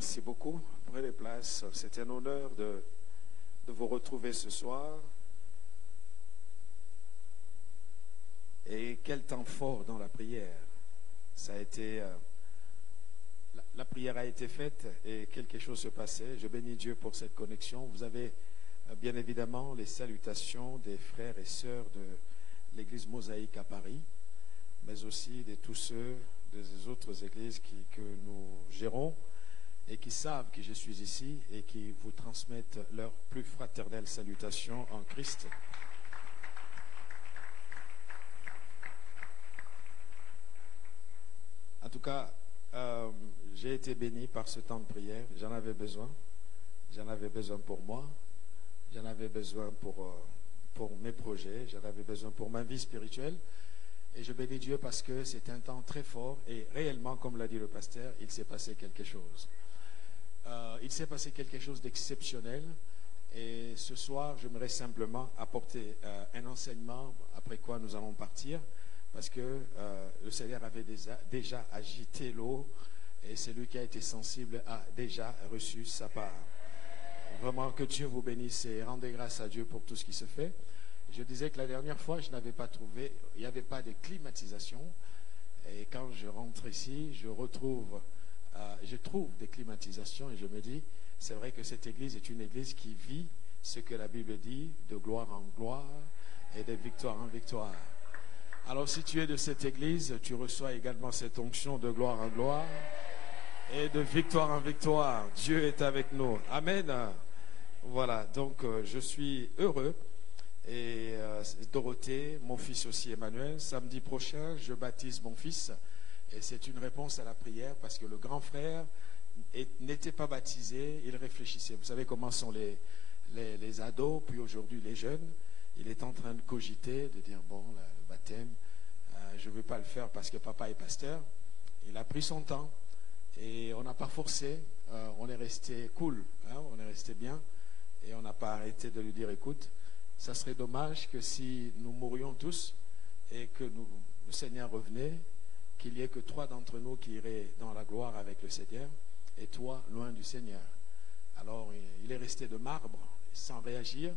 Merci beaucoup. Prenez place. C'est un honneur de vous retrouver ce soir. Et quel temps fort dans la prière. Ça a été, la prière a été faite et quelque chose se passait. Je bénis Dieu pour cette connexion. Vous avez bien évidemment les salutations des frères et sœurs de l'église Mosaïque à Paris, mais aussi de tous ceux des autres églises que nous gérons et qui savent que je suis ici et qui vous transmettent leurs plus fraternelles salutations en Christ. En tout cas, j'ai été béni par ce temps de prière. J'en avais besoin. J'en avais besoin pour moi. J'en avais besoin pour mes projets. J'en avais besoin pour ma vie spirituelle. Et je bénis Dieu parce que c'est un temps très fort. Et réellement, comme l'a dit le pasteur, il s'est passé quelque chose. Il s'est passé quelque chose d'exceptionnel. Et ce soir, j'aimerais simplement apporter un enseignement, après quoi nous allons partir. Parce que le Seigneur avait déjà agité l'eau et celui qui a été sensible a déjà reçu sa part. Vraiment que Dieu vous bénisse et rendez grâce à Dieu pour tout ce qui se fait. Je disais que la dernière fois, je n'avais pas trouvé, il n'y avait pas de climatisation. Et quand je rentre ici, je trouve des climatisations et je me dis, c'est vrai que cette église est une église qui vit ce que la Bible dit, de gloire en gloire et de victoire en victoire. Alors si tu es de cette église, tu reçois également cette onction de gloire en gloire et de victoire en victoire. Dieu est avec nous. Amen. Voilà, donc je suis heureux. Et Dorothée, mon fils aussi Emmanuel, samedi prochain, je baptise mon fils. Et c'est une réponse à la prière parce que le grand frère n'était pas baptisé, il réfléchissait. Vous savez comment sont les ados, puis aujourd'hui les jeunes. Il est en train de cogiter, de dire, bon, le baptême, je ne veux pas le faire parce que papa est pasteur. Il a pris son temps et on n'a pas forcé, on est resté cool, hein, on est resté bien et on n'a pas arrêté de lui dire, écoute, ça serait dommage que si nous mourions tous et que le Seigneur revenait, qu'il n'y ait que 3 d'entre nous qui iraient dans la gloire avec le Seigneur et toi loin du Seigneur. Alors il est resté de marbre sans réagir.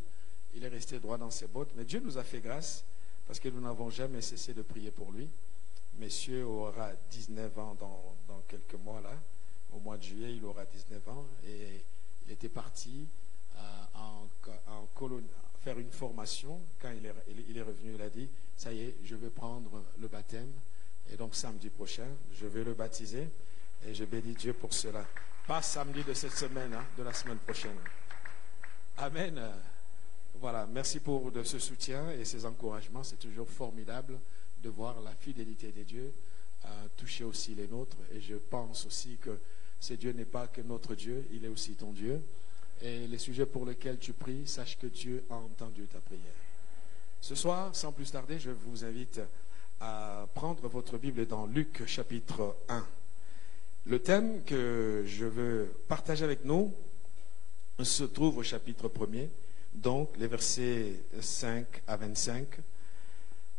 Il est resté droit dans ses bottes. Mais Dieu nous a fait grâce parce que nous n'avons jamais cessé de prier pour lui. Monsieur aura 19 ans dans quelques mois là. Au mois de juillet, il aura 19 ans. Et il était parti faire une formation. Quand il est revenu, il a dit, ça y est, je vais prendre le baptême. Et donc samedi prochain, je vais le baptiser. Et je bénis Dieu pour cela. Pas samedi de cette semaine, hein, de la semaine prochaine. Amen. Voilà, merci pour ce soutien et ces encouragements. C'est toujours formidable de voir la fidélité des dieux toucher aussi les nôtres. Et je pense aussi que ce Dieu n'est pas que notre Dieu, il est aussi ton Dieu. Et les sujets pour lesquels tu pries, sache que Dieu a entendu ta prière. Ce soir, sans plus tarder, je vous invite à prendre votre Bible dans Luc chapitre 1. Le thème que je veux partager avec nous se trouve au chapitre 1er. Donc, les versets 5 à 25,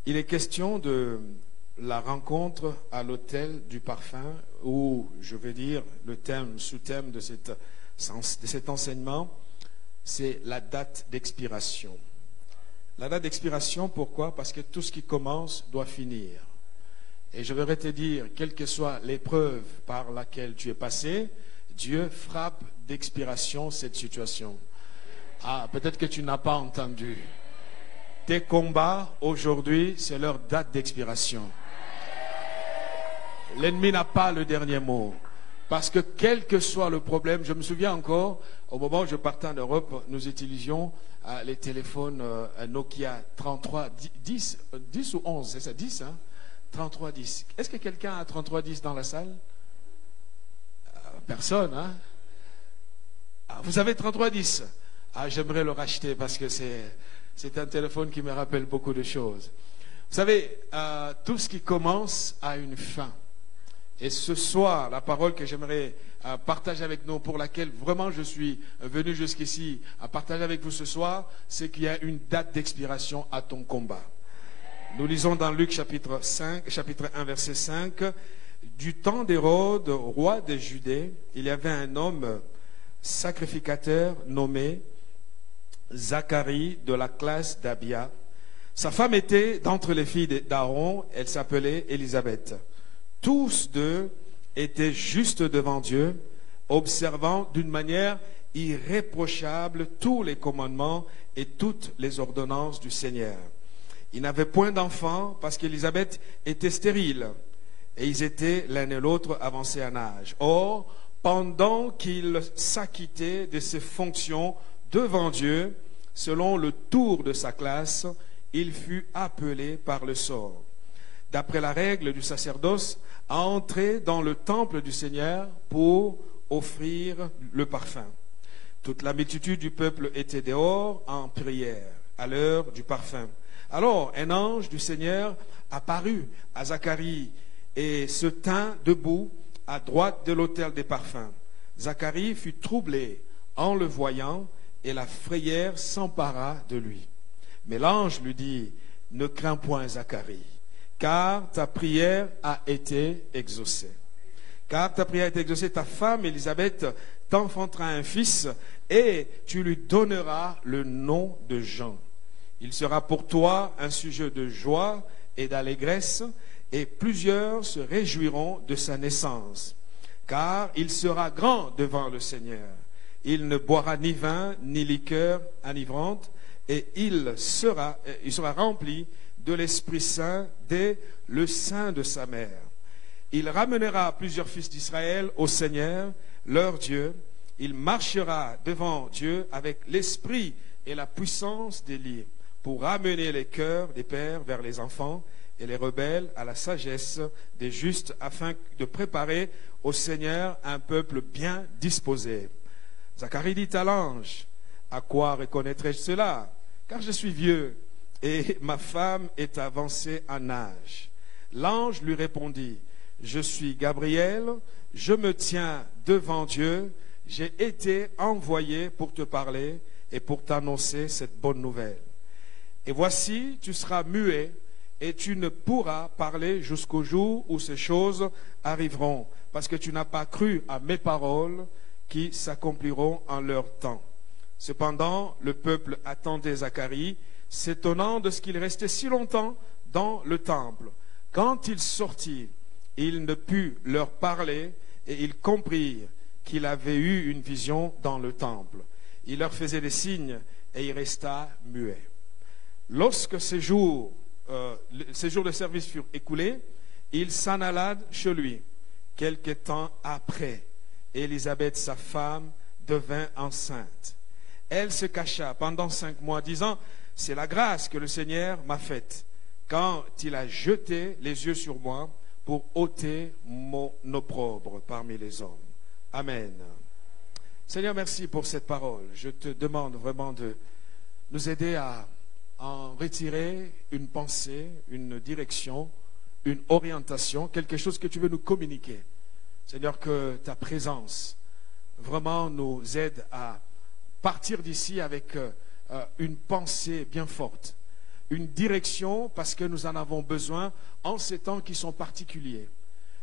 il est question de la rencontre à l'autel du parfum, ou je vais dire le sous-thème de cet enseignement, c'est la date d'expiration. La date d'expiration, pourquoi? Parce que tout ce qui commence doit finir. Et je voudrais te dire, quelle que soit l'épreuve par laquelle tu es passé, Dieu frappe d'expiration cette situation. Ah, peut-être que tu n'as pas entendu. Tes combats, aujourd'hui, c'est leur date d'expiration. L'ennemi n'a pas le dernier mot. Parce que quel que soit le problème, je me souviens encore, au moment où je partais en Europe, nous utilisions les téléphones Nokia 3310, 10 ou 11, c'est ça, 10, hein? 3310. Est-ce que quelqu'un a 3310 dans la salle? Personne, hein? Ah, vous avez 3310? Ah, j'aimerais le racheter parce que c'est un téléphone qui me rappelle beaucoup de choses. Vous savez, tout ce qui commence a une fin. Et ce soir, la parole que j'aimerais partager avec nous, pour laquelle vraiment je suis venu jusqu'ici à partager avec vous ce soir, c'est qu'il y a une date d'expiration à ton combat. Nous lisons dans Luc chapitre 1, verset 5. du temps d'Hérode, roi de Judée, il y avait un homme sacrificateur nommé Zacharie de la classe d'Abia. Sa femme était d'entre les filles d'Aaron, elle s'appelait Élisabeth. Tous deux étaient justes devant Dieu, observant d'une manière irréprochable tous les commandements et toutes les ordonnances du Seigneur. Ils n'avaient point d'enfants parce qu'Élisabeth était stérile et ils étaient l'un et l'autre avancés en âge. Or, pendant qu'il s'acquittait de ses fonctions devant Dieu, selon le tour de sa classe, il fut appelé par le sort, d'après la règle du sacerdoce, à entrer dans le temple du Seigneur pour offrir le parfum. Toute la multitude du peuple était dehors en prière à l'heure du parfum. Alors un ange du Seigneur apparut à Zacharie et se tint debout à droite de l'autel des parfums. Zacharie fut troublé en le voyant et la frayeur s'empara de lui. Mais l'ange lui dit, « Ne crains point, Zacharie, car ta prière a été exaucée. Car ta prière a été exaucée, ta femme Élisabeth t'enfantera un fils et tu lui donneras le nom de Jean. Il sera pour toi un sujet de joie et d'allégresse et plusieurs se réjouiront de sa naissance. Car il sera grand devant le Seigneur. Il ne boira ni vin ni liqueur enivrante et il sera rempli de l'Esprit Saint dès le sein de sa mère. Il ramènera plusieurs fils d'Israël au Seigneur, leur Dieu. Il marchera devant Dieu avec l'esprit et la puissance d'Élie pour ramener les cœurs des pères vers les enfants et les rebelles à la sagesse des justes afin de préparer au Seigneur un peuple bien disposé. Zacharie dit à l'ange, « À quoi reconnaîtrai-je cela? Car je suis vieux et ma femme est avancée en âge. » L'ange lui répondit, « Je suis Gabriel, je me tiens devant Dieu, j'ai été envoyé pour te parler et pour t'annoncer cette bonne nouvelle. Et voici, tu seras muet et tu ne pourras parler jusqu'au jour où ces choses arriveront, parce que tu n'as pas cru à mes paroles qui s'accompliront en leur temps. » Cependant, le peuple attendait Zacharie, s'étonnant de ce qu'il restait si longtemps dans le temple. Quand il sortit, il ne put leur parler et ils comprirent qu'il avait eu une vision dans le temple. Il leur faisait des signes et il resta muet. Lorsque ces jours de service furent écoulés, il s'en alla chez lui. Quelque temps après, Élisabeth, sa femme, devint enceinte. Elle se cacha pendant 5 mois, disant, « C'est la grâce que le Seigneur m'a faite, quand il a jeté les yeux sur moi pour ôter mon opprobre parmi les hommes. » Amen. Seigneur, merci pour cette parole. Je te demande vraiment de nous aider à en retirer une pensée, une direction, une orientation, quelque chose que tu veux nous communiquer. Seigneur, que ta présence vraiment nous aide à partir d'ici avec une pensée bien forte, une direction parce que nous en avons besoin en ces temps qui sont particuliers.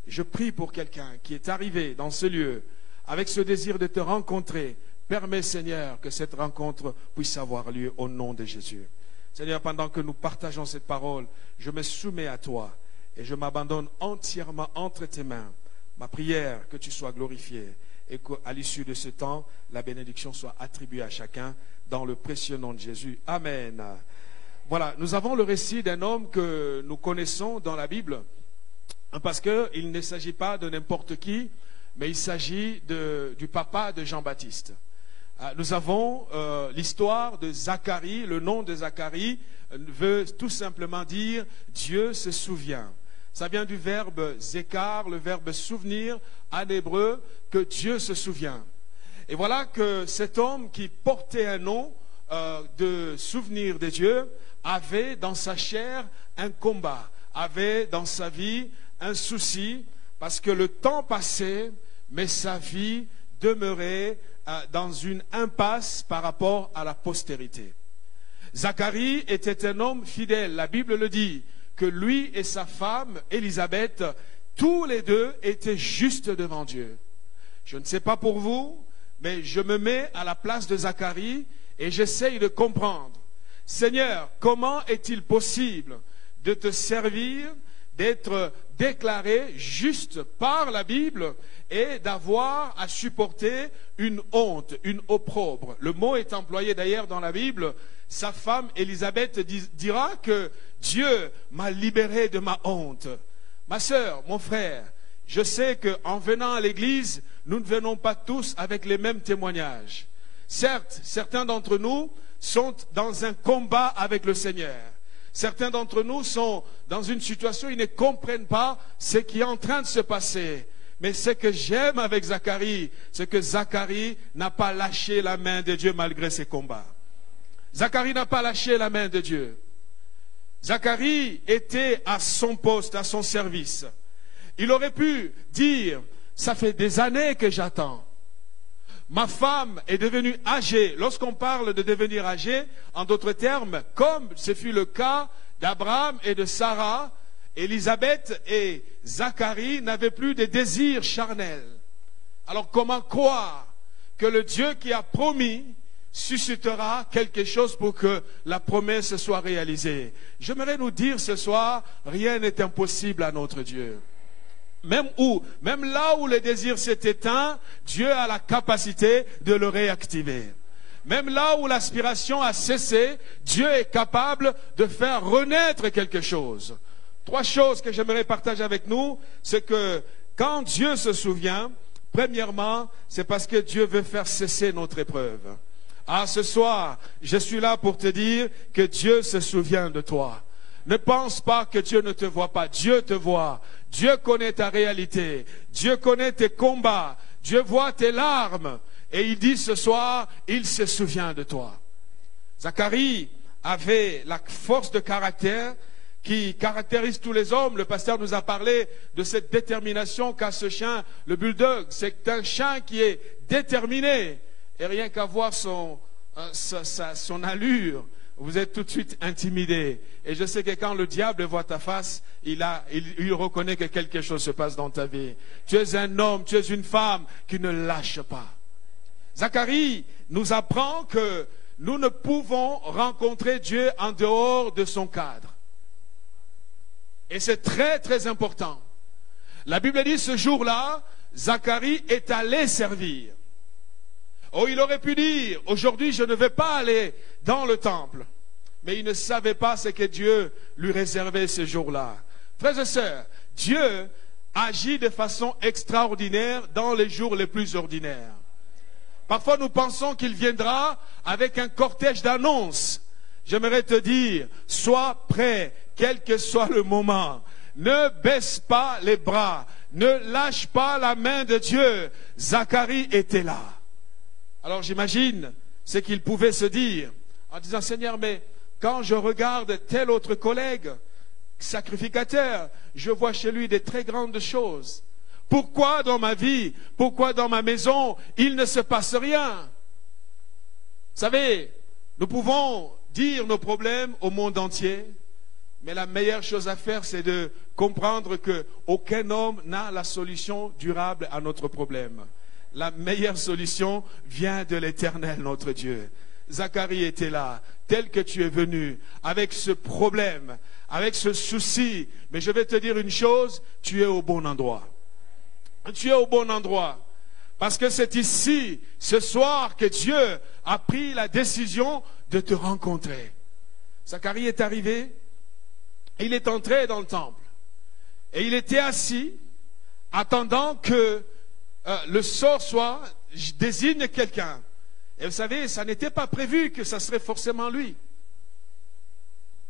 Je prie pour quelqu'un qui est arrivé dans ce lieu avec ce désir de te rencontrer. Permets, Seigneur, que cette rencontre puisse avoir lieu au nom de Jésus. Seigneur, pendant que nous partageons cette parole, je me soumets à toi et je m'abandonne entièrement entre tes mains. Ma prière, que tu sois glorifié et qu'à l'issue de ce temps, la bénédiction soit attribuée à chacun dans le précieux nom de Jésus. Amen. Voilà, nous avons le récit d'un homme que nous connaissons dans la Bible parce qu'il ne s'agit pas de n'importe qui, mais il s'agit du papa de Jean-Baptiste. Nous avons l'histoire de Zacharie. Le nom de Zacharie veut tout simplement dire « Dieu se souvient ». Ça vient du verbe « zékar », le verbe « souvenir » en hébreu, que Dieu se souvient. Et voilà que cet homme qui portait un nom de souvenir de Dieu avait dans sa chair un combat, avait dans sa vie un souci, parce que le temps passait, mais sa vie demeurait dans une impasse par rapport à la postérité. Zacharie était un homme fidèle. La Bible le dit, que lui et sa femme, Élisabeth, tous les deux étaient justes devant Dieu. Je ne sais pas pour vous, mais je me mets à la place de Zacharie et j'essaye de comprendre. Seigneur, comment est-il possible de te servir, d'être déclaré juste par la Bible et d'avoir à supporter une honte, une opprobre? Le mot est employé d'ailleurs dans la Bible. Sa femme Élisabeth dira que Dieu m'a libéré de ma honte. Ma sœur, mon frère, je sais qu'en venant à l'église, nous ne venons pas tous avec les mêmes témoignages. Certes, certains d'entre nous sont dans un combat avec le Seigneur. Certains d'entre nous sont dans une situation où ils ne comprennent pas ce qui est en train de se passer. Mais ce que j'aime avec Zacharie, c'est que Zacharie n'a pas lâché la main de Dieu malgré ses combats. Zacharie n'a pas lâché la main de Dieu. Zacharie était à son poste, à son service. Il aurait pu dire, ça fait des années que j'attends. Ma femme est devenue âgée. Lorsqu'on parle de devenir âgée, en d'autres termes, comme ce fut le cas d'Abraham et de Sarah, Élisabeth et Zacharie n'avaient plus de désirs charnels. Alors comment croire que le Dieu qui a promis suscitera quelque chose pour que la promesse soit réalisée? J'aimerais nous dire ce soir, rien n'est impossible à notre Dieu. Même là où le désir s'est éteint, Dieu a la capacité de le réactiver. Même là où l'aspiration a cessé, Dieu est capable de faire renaître quelque chose. 3 choses que j'aimerais partager avec nous, c'est que quand Dieu se souvient, premièrement, c'est parce que Dieu veut faire cesser notre épreuve. Ah, ce soir, je suis là pour te dire que Dieu se souvient de toi. Ne pense pas que Dieu ne te voit pas. Dieu te voit. Dieu connaît ta réalité. Dieu connaît tes combats. Dieu voit tes larmes. Et il dit ce soir, il se souvient de toi. Zacharie avait la force de caractère qui caractérise tous les hommes. Le pasteur nous a parlé de cette détermination qu'a ce chien, le bulldog. C'est un chien qui est déterminé. Et rien qu'à voir son allure, vous êtes tout de suite intimidé. Et je sais que quand le diable voit ta face, il reconnaît que quelque chose se passe dans ta vie. Tu es un homme, tu es une femme qui ne lâche pas. Zacharie nous apprend que nous ne pouvons rencontrer Dieu en dehors de son cadre. Et c'est très très important. La Bible dit ce jour-là, Zacharie est allé servir. Oh, il aurait pu dire, aujourd'hui je ne vais pas aller dans le temple. Mais il ne savait pas ce que Dieu lui réservait ce jour-là. Frères et sœurs, Dieu agit de façon extraordinaire dans les jours les plus ordinaires. Parfois nous pensons qu'il viendra avec un cortège d'annonces. J'aimerais te dire, sois prêt, quel que soit le moment. Ne baisse pas les bras, ne lâche pas la main de Dieu. Zacharie était là. Alors j'imagine ce qu'il pouvait se dire en disant, Seigneur, mais quand je regarde tel autre collègue, sacrificateur, je vois chez lui des très grandes choses. Pourquoi dans ma vie, pourquoi dans ma maison, il ne se passe rien? Vous savez, nous pouvons dire nos problèmes au monde entier, mais la meilleure chose à faire, c'est de comprendre qu'aucun homme n'a la solution durable à notre problème. La meilleure solution vient de l'Éternel, notre Dieu. Zacharie était là, tel que tu es venu, avec ce problème, avec ce souci. Mais je vais te dire une chose, tu es au bon endroit. Tu es au bon endroit. Parce que c'est ici, ce soir, que Dieu a pris la décision de te rencontrer. Zacharie est arrivé, il est entré dans le temple. Et il était assis, attendant que le sort soit, désigne quelqu'un. Et vous savez, ça n'était pas prévu que ça serait forcément lui.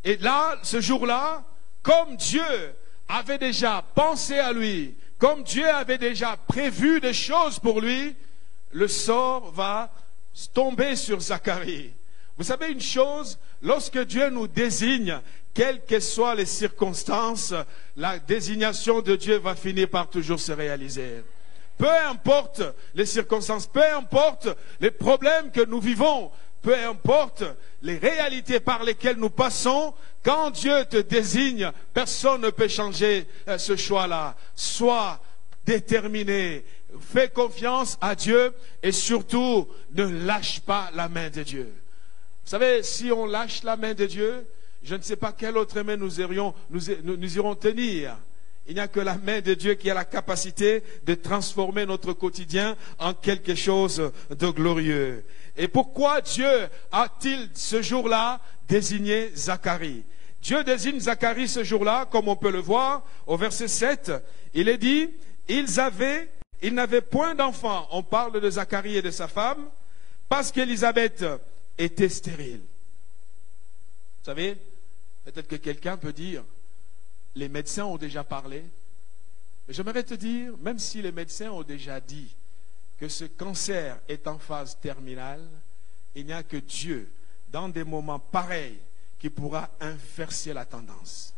Et là, ce jour-là, comme Dieu avait déjà pensé à lui, comme Dieu avait déjà prévu des choses pour lui, le sort va tomber sur Zacharie. Vous savez une chose, lorsque Dieu nous désigne, quelles que soient les circonstances, la désignation de Dieu va finir par toujours se réaliser. Peu importe les circonstances, peu importe les problèmes que nous vivons, peu importe les réalités par lesquelles nous passons, quand Dieu te désigne, personne ne peut changer ce choix-là. Sois déterminé, fais confiance à Dieu et surtout ne lâche pas la main de Dieu. Vous savez, si on lâche la main de Dieu, je ne sais pas quelle autre main nous irons tenir. Il n'y a que la main de Dieu qui a la capacité de transformer notre quotidien en quelque chose de glorieux. Et pourquoi Dieu a-t-il ce jour-là désigné Zacharie? Dieu désigne Zacharie ce jour-là, comme on peut le voir, au verset 7, il est dit, ils n'avaient point d'enfants. On parle de Zacharie et de sa femme, parce qu'Élisabeth était stérile. Vous savez, peut-être que quelqu'un peut dire, les médecins ont déjà parlé. Mais j'aimerais te dire, même si les médecins ont déjà dit que ce cancer est en phase terminale, il n'y a que Dieu, dans des moments pareils, qui pourra inverser la tendance.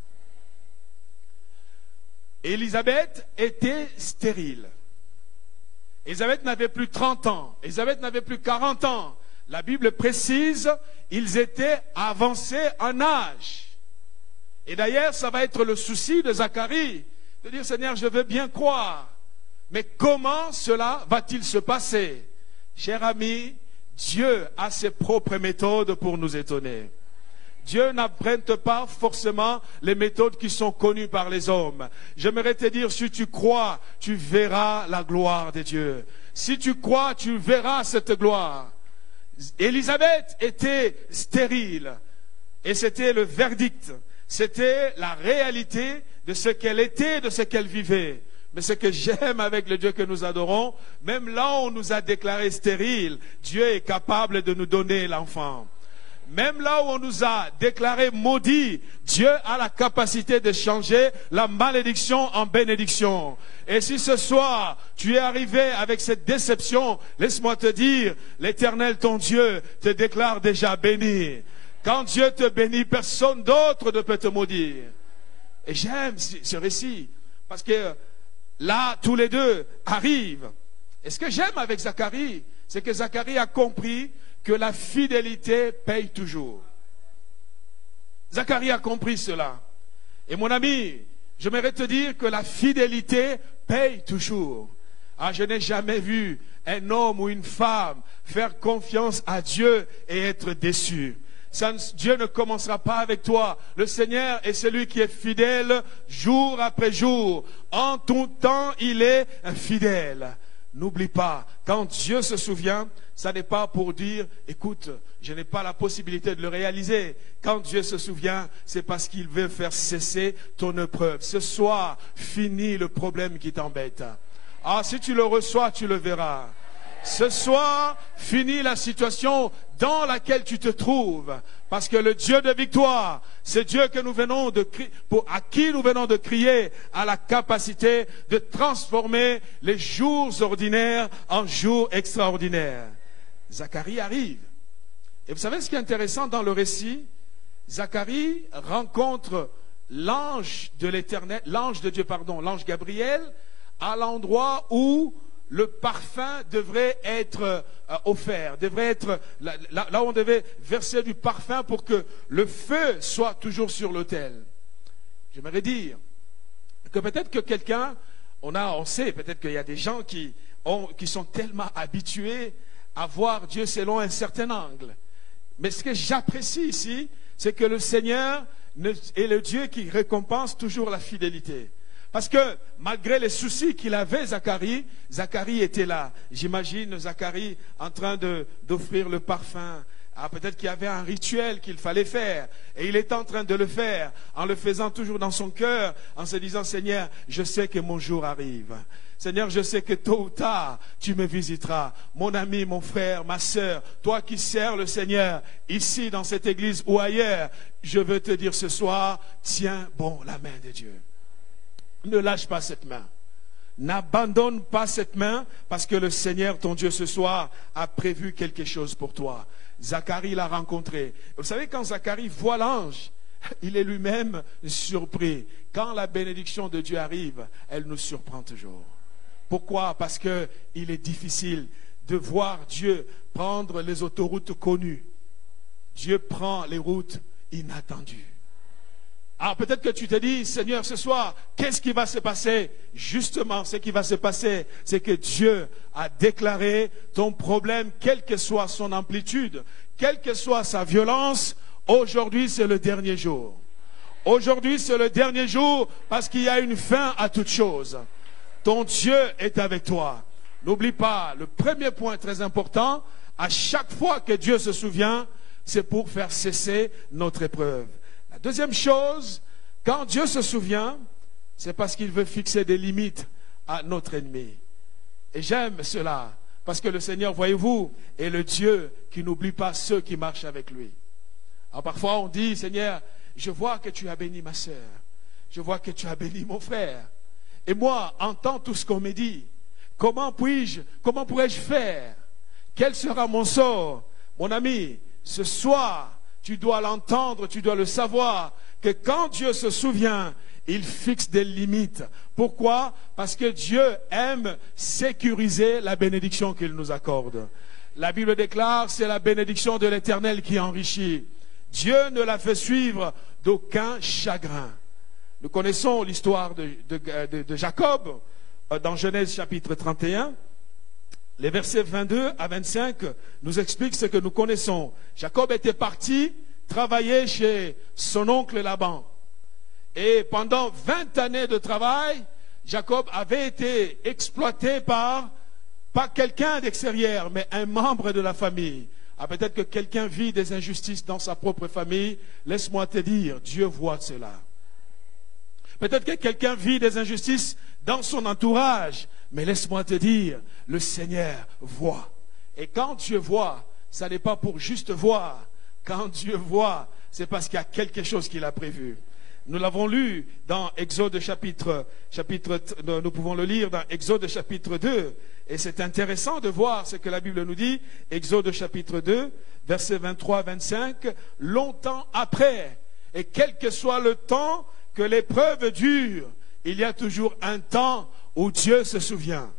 Élisabeth était stérile. Élisabeth n'avait plus 30 ans. Élisabeth n'avait plus 40 ans. La Bible précise, ils étaient avancés en âge. Et d'ailleurs, ça va être le souci de Zacharie, de dire, Seigneur, je veux bien croire, mais comment cela va-t-il se passer? Cher ami, Dieu a ses propres méthodes pour nous étonner. Dieu n'emprunte pas forcément les méthodes qui sont connues par les hommes. J'aimerais te dire, si tu crois, tu verras la gloire de Dieu. Si tu crois, tu verras cette gloire. Élisabeth était stérile, et c'était le verdict. C'était la réalité de ce qu'elle était, de ce qu'elle vivait. Mais ce que j'aime avec le Dieu que nous adorons, même là où on nous a déclaré stériles, Dieu est capable de nous donner l'enfant. Même là où on nous a déclaré maudits, Dieu a la capacité de changer la malédiction en bénédiction. Et si ce soir, tu es arrivé avec cette déception, laisse-moi te dire, l'Éternel, ton Dieu, te déclare déjà béni. Quand Dieu te bénit, personne d'autre ne peut te maudire. Et j'aime ce récit, parce que là, tous les deux arrivent. Et ce que j'aime avec Zacharie, c'est que Zacharie a compris que la fidélité paye toujours. Zacharie a compris cela. Et mon ami, j'aimerais te dire que la fidélité paye toujours. Ah, je n'ai jamais vu un homme ou une femme faire confiance à Dieu et être déçu. Dieu ne commencera pas avec toi. Le Seigneur est celui qui est fidèle jour après jour. En tout temps, il est fidèle. N'oublie pas, quand Dieu se souvient, ça n'est pas pour dire, écoute, je n'ai pas la possibilité de le réaliser. Quand Dieu se souvient, c'est parce qu'il veut faire cesser ton épreuve. Ce soir, finis le problème qui t'embête. Ah, si tu le reçois, tu le verras. Ce soir, finis la situation dans laquelle tu te trouves. Parce que le Dieu de victoire, c'est Dieu que nous venons à qui nous venons de crier, a la capacité de transformer les jours ordinaires en jours extraordinaires. Zacharie arrive. Et vous savez ce qui est intéressant dans le récit? Zacharie rencontre l'ange de l'Éternel, l'ange Gabriel, à l'endroit où le parfum devrait être offert, devrait être là où on devait verser du parfum pour que le feu soit toujours sur l'autel. J'aimerais dire que peut-être que quelqu'un, on sait peut-être qu'il y a des gens qui sont tellement habitués à voir Dieu selon un certain angle. Mais ce que j'apprécie ici, c'est que le Seigneur est le Dieu qui récompense toujours la fidélité. Parce que malgré les soucis qu'il avait, Zacharie était là. J'imagine Zacharie en train d'offrir le parfum. Ah, peut-être qu'il y avait un rituel qu'il fallait faire. Et il est en train de le faire, en le faisant toujours dans son cœur, en se disant, Seigneur, je sais que mon jour arrive. Seigneur, je sais que tôt ou tard, tu me visiteras. Mon ami, mon frère, ma sœur, toi qui sers le Seigneur, ici dans cette église ou ailleurs, je veux te dire ce soir, tiens bon la main de Dieu. Ne lâche pas cette main. N'abandonne pas cette main parce que le Seigneur, ton Dieu, ce soir, a prévu quelque chose pour toi. Zacharie l'a rencontré. Vous savez, quand Zacharie voit l'ange, il est lui-même surpris. Quand la bénédiction de Dieu arrive, elle nous surprend toujours. Pourquoi? Parce qu'il est difficile de voir Dieu prendre les autoroutes connues. Dieu prend les routes inattendues. Alors peut-être que tu te dis, Seigneur, ce soir, qu'est-ce qui va se passer? Justement, ce qui va se passer, c'est que Dieu a déclaré ton problème, quelle que soit son amplitude, quelle que soit sa violence, aujourd'hui c'est le dernier jour. Aujourd'hui c'est le dernier jour parce qu'il y a une fin à toute chose. Ton Dieu est avec toi. N'oublie pas, le premier point très important, à chaque fois que Dieu se souvient, c'est pour faire cesser notre épreuve. La deuxième chose, quand Dieu se souvient, c'est parce qu'il veut fixer des limites à notre ennemi. Et j'aime cela, parce que le Seigneur, voyez-vous, est le Dieu qui n'oublie pas ceux qui marchent avec lui. Alors parfois on dit, Seigneur, je vois que tu as béni ma sœur, je vois que tu as béni mon frère. Et moi, entends tout ce qu'on me dit. Comment pourrais-je faire? Quel sera mon sort? Mon ami, ce soir, tu dois l'entendre, tu dois le savoir, que quand Dieu se souvient, il fixe des limites. Pourquoi? Parce que Dieu aime sécuriser la bénédiction qu'il nous accorde. La Bible déclare, c'est la bénédiction de l'Éternel qui enrichit. Dieu ne la fait suivre d'aucun chagrin. Nous connaissons l'histoire de Jacob dans Genèse chapitre 31. Les versets 22 à 25 nous expliquent ce que nous connaissons. Jacob était parti travailler chez son oncle Laban. Et pendant 20 années de travail, Jacob avait été exploité par pas quelqu'un d'extérieur, mais un membre de la famille. Ah, peut-être que quelqu'un vit des injustices dans sa propre famille. Laisse-moi te dire, Dieu voit cela. Peut-être que quelqu'un vit des injustices dans son entourage. Mais laisse-moi te dire, le Seigneur voit. Et quand Dieu voit, ça n'est pas pour juste voir. Quand Dieu voit, c'est parce qu'il y a quelque chose qu'il a prévu. Nous l'avons lu dans Exode chapitre, nous pouvons le lire dans Exode chapitre 2. Et c'est intéressant de voir ce que la Bible nous dit. Exode chapitre 2, versets 23-25. Longtemps après, et quel que soit le temps que l'épreuve dure, il y a toujours un temps où Dieu se souvient.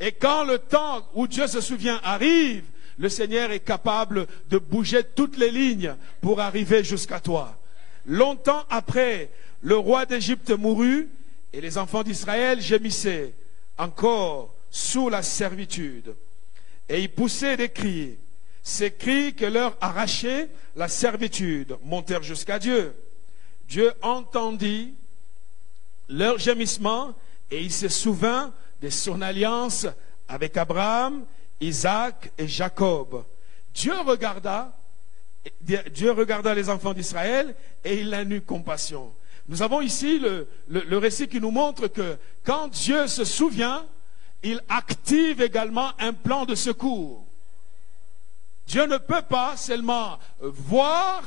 Et quand le temps où Dieu se souvient arrive, le Seigneur est capable de bouger toutes les lignes pour arriver jusqu'à toi. Longtemps après, le roi d'Égypte mourut et les enfants d'Israël gémissaient encore sous la servitude. Et ils poussaient des cris. Ces cris que leur arrachait la servitude montèrent jusqu'à Dieu. Dieu entendit leur gémissement et il se souvint de son alliance avec Abraham, Isaac et Jacob. Dieu regarda les enfants d'Israël et il en eut compassion. Nous avons ici le récit qui nous montre que quand Dieu se souvient, il active également un plan de secours. Dieu ne peut pas seulement voir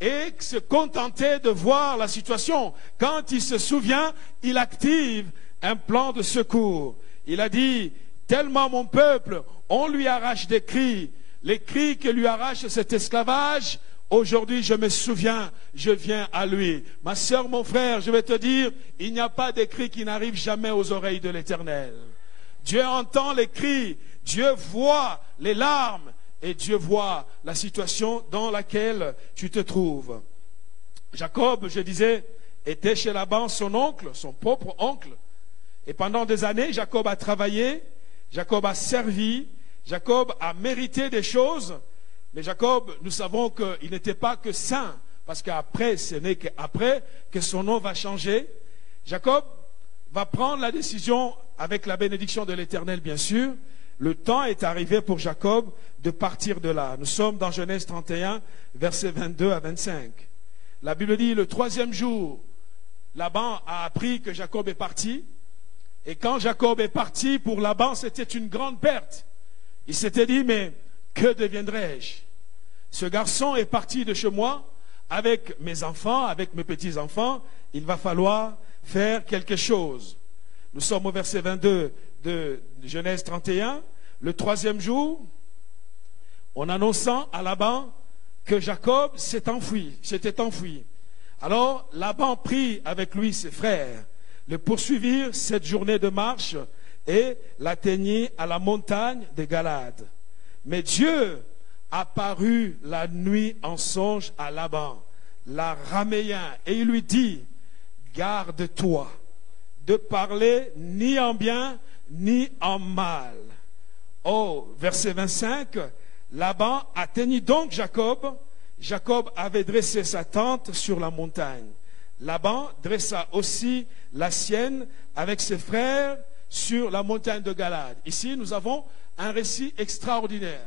et se contenter de voir la situation. Quand il se souvient, il active un plan de secours. Il a dit, tellement mon peuple, on lui arrache des cris, les cris que lui arrache cet esclavage, aujourd'hui je me souviens, je viens à lui. Ma sœur, mon frère, je vais te dire, il n'y a pas de cris qui n'arrivent jamais aux oreilles de l'Éternel. Dieu entend les cris, Dieu voit les larmes et Dieu voit la situation dans laquelle tu te trouves. Jacob, je disais, était chez Laban, son oncle, son propre oncle. Et pendant des années, Jacob a travaillé, Jacob a servi, Jacob a mérité des choses. Mais Jacob, nous savons qu'il n'était pas que saint, parce qu'après, ce n'est qu'après que son nom va changer. Jacob va prendre la décision, avec la bénédiction de l'Éternel, bien sûr. Le temps est arrivé pour Jacob de partir de là. Nous sommes dans Genèse 31, versets 22 à 25. La Bible dit, le 3e jour, Laban a appris que Jacob est parti. Et quand Jacob est parti, pour Laban, c'était une grande perte. Il s'était dit, mais que deviendrai-je? Ce garçon est parti de chez moi avec mes enfants, avec mes petits-enfants. Il va falloir faire quelque chose. Nous sommes au verset 22 de Genèse 31. Le 3e jour, en annonçant à Laban que Jacob s'était enfui. Alors Laban prit avec lui ses frères, le poursuivirent cette journée de marche et l'atteignit à la montagne de Galade. Mais Dieu apparut la nuit en songe à Laban, l'Araméen, et il lui dit, garde-toi de parler ni en bien ni en mal. Oh, verset 25, Laban atteignit donc Jacob. Jacob avait dressé sa tente sur la montagne. Laban dressa aussi la sienne avec ses frères sur la montagne de Galade. Ici, nous avons un récit extraordinaire.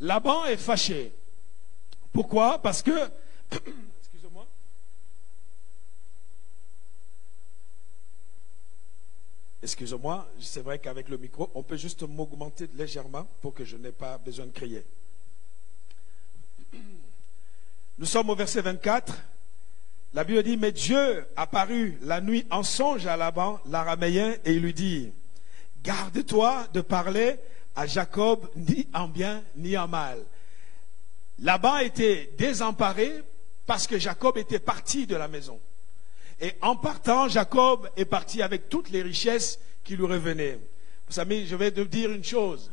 Laban est fâché. Pourquoi? Parce que, excusez-moi, c'est vrai qu'avec le micro, on peut juste m'augmenter légèrement pour que je n'ai pas besoin de crier. Nous sommes au verset 24. La Bible dit, mais Dieu apparut la nuit en songe à Laban, l'Araméen, et il lui dit, garde-toi de parler à Jacob ni en bien ni en mal. Laban était désemparé parce que Jacob était parti de la maison. Et en partant, Jacob est parti avec toutes les richesses qui lui revenaient. Vous savez, je vais te dire une chose.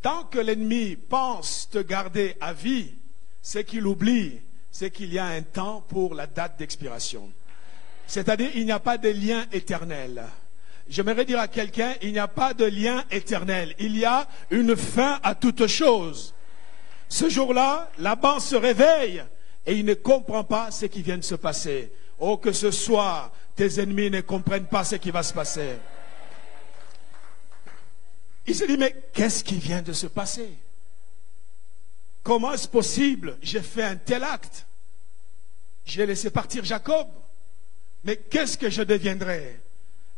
Tant que l'ennemi pense te garder à vie, c'est qu'il oublie, c'est qu'il y a un temps pour la date d'expiration. C'est-à-dire, il n'y a pas de lien éternel. J'aimerais dire à quelqu'un, il n'y a pas de lien éternel. Il y a une fin à toute chose. Ce jour-là, Laban se réveille et il ne comprend pas ce qui vient de se passer. Oh, que ce soir, tes ennemis ne comprennent pas ce qui va se passer. Il se dit, mais qu'est-ce qui vient de se passer? Comment est-ce possible? J'ai fait un tel acte. J'ai laissé partir Jacob. Mais qu'est-ce que je deviendrai?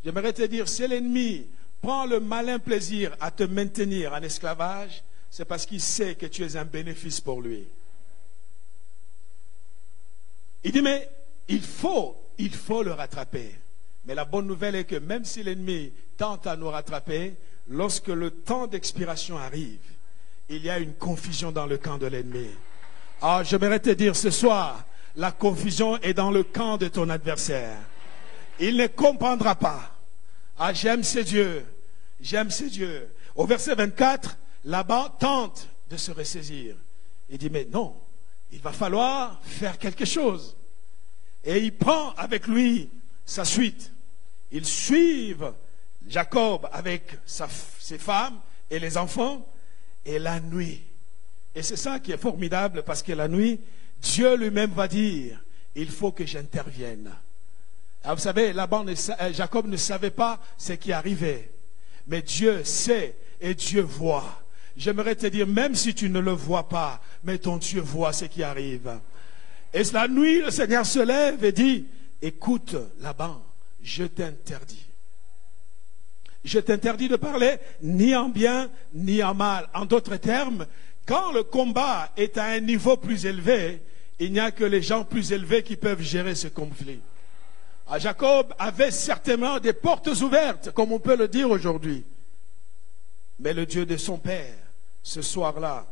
J'aimerais te dire, si l'ennemi prend le malin plaisir à te maintenir en esclavage, c'est parce qu'il sait que tu es un bénéfice pour lui. Il dit, mais il faut le rattraper. Mais la bonne nouvelle est que même si l'ennemi tente à nous rattraper, lorsque le temps d'expiration arrive, il y a une confusion dans le camp de l'ennemi. Ah, j'aimerais te dire ce soir, la confusion est dans le camp de ton adversaire. Il ne comprendra pas. Ah, j'aime ces dieux. J'aime ces dieux. Au verset 24, Laban tente de se ressaisir. Il dit, mais non, il va falloir faire quelque chose. Et il prend avec lui sa suite. Ils suivent Jacob avec ses femmes et les enfants. Et la nuit, et c'est ça qui est formidable, parce que la nuit, Dieu lui-même va dire, il faut que j'intervienne. Alors vous savez, Jacob ne savait pas ce qui arrivait, mais Dieu sait et Dieu voit. J'aimerais te dire, même si tu ne le vois pas, mais ton Dieu voit ce qui arrive. Et la nuit, le Seigneur se lève et dit, écoute, Laban, je t'interdis. Je t'interdis de parler ni en bien ni en mal. En d'autres termes, quand le combat est à un niveau plus élevé, il n'y a que les gens plus élevés qui peuvent gérer ce conflit. Jacob avait certainement des portes ouvertes, comme on peut le dire aujourd'hui. Mais le Dieu de son père, ce soir-là,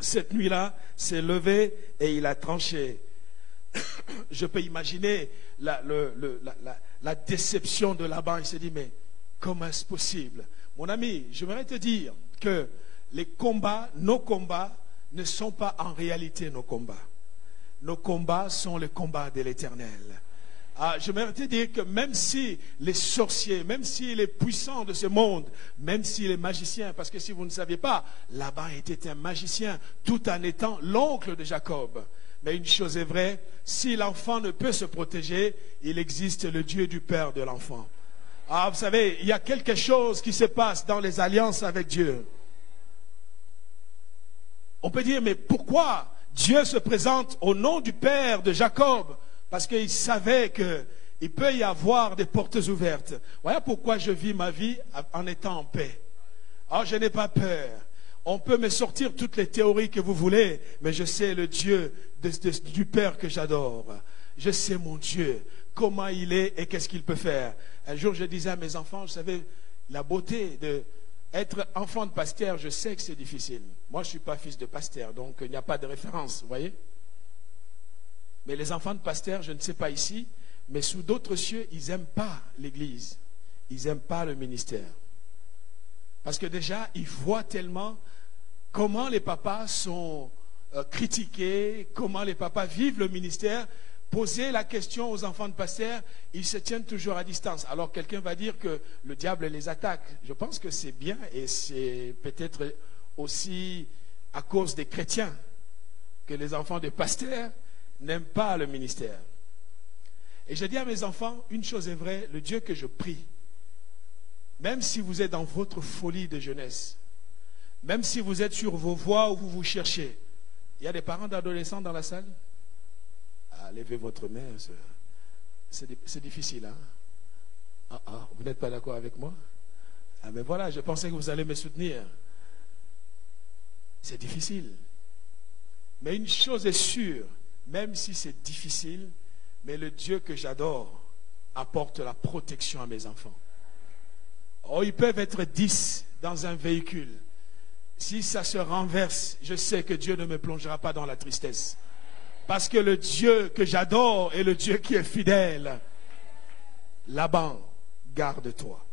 cette nuit-là, s'est levé et il a tranché. Je peux imaginer la déception de Laban. Il s'est dit, mais comment est-ce possible? Mon ami, j'aimerais te dire que les combats, nos combats, ne sont pas en réalité nos combats. Nos combats sont les combats de l'Éternel. J'aimerais te dire que même si les sorciers, même si les puissants de ce monde, même si les magiciens, parce que si vous ne saviez pas, Laban était un magicien tout en étant l'oncle de Jacob. Mais une chose est vraie, si l'enfant ne peut se protéger, il existe le Dieu du père de l'enfant. Vous savez, il y a quelque chose qui se passe dans les alliances avec Dieu. On peut dire, mais pourquoi Dieu se présente au nom du père de Jacob? Parce qu'il savait qu'il peut y avoir des portes ouvertes. Voilà pourquoi je vis ma vie en étant en paix. Je n'ai pas peur. On peut me sortir toutes les théories que vous voulez, mais je sais le Dieu du Père que j'adore. Je sais mon Dieu, comment il est et qu'est-ce qu'il peut faire. Un jour, je disais à mes enfants, vous savez, la beauté d'être enfant de pasteur, je sais que c'est difficile. Moi, je ne suis pas fils de pasteur, donc il n'y a pas de référence, vous voyez. Mais les enfants de pasteur, je ne sais pas ici, mais sous d'autres cieux, ils n'aiment pas l'église. Ils n'aiment pas le ministère. Parce que déjà, ils voient tellement comment les papas sont critiqués, comment les papas vivent le ministère. Poser la question aux enfants de pasteurs, ils se tiennent toujours à distance. Alors quelqu'un va dire que le diable les attaque. Je pense que c'est bien et c'est peut-être aussi à cause des chrétiens que les enfants de pasteurs n'aiment pas le ministère. Et je dis à mes enfants, une chose est vraie, le Dieu que je prie, même si vous êtes dans votre folie de jeunesse, même si vous êtes sur vos voies où vous vous cherchez, il y a des parents d'adolescents dans la salle? Levez votre main, c'est difficile. Hein? Vous n'êtes pas d'accord avec moi? Mais voilà, je pensais que vous allez me soutenir. C'est difficile. Mais une chose est sûre, même si c'est difficile, mais le Dieu que j'adore apporte la protection à mes enfants. Oh, ils peuvent être 10 dans un véhicule. Si ça se renverse, je sais que Dieu ne me plongera pas dans la tristesse. Parce que le Dieu que j'adore est le Dieu qui est fidèle. Laban, garde-toi.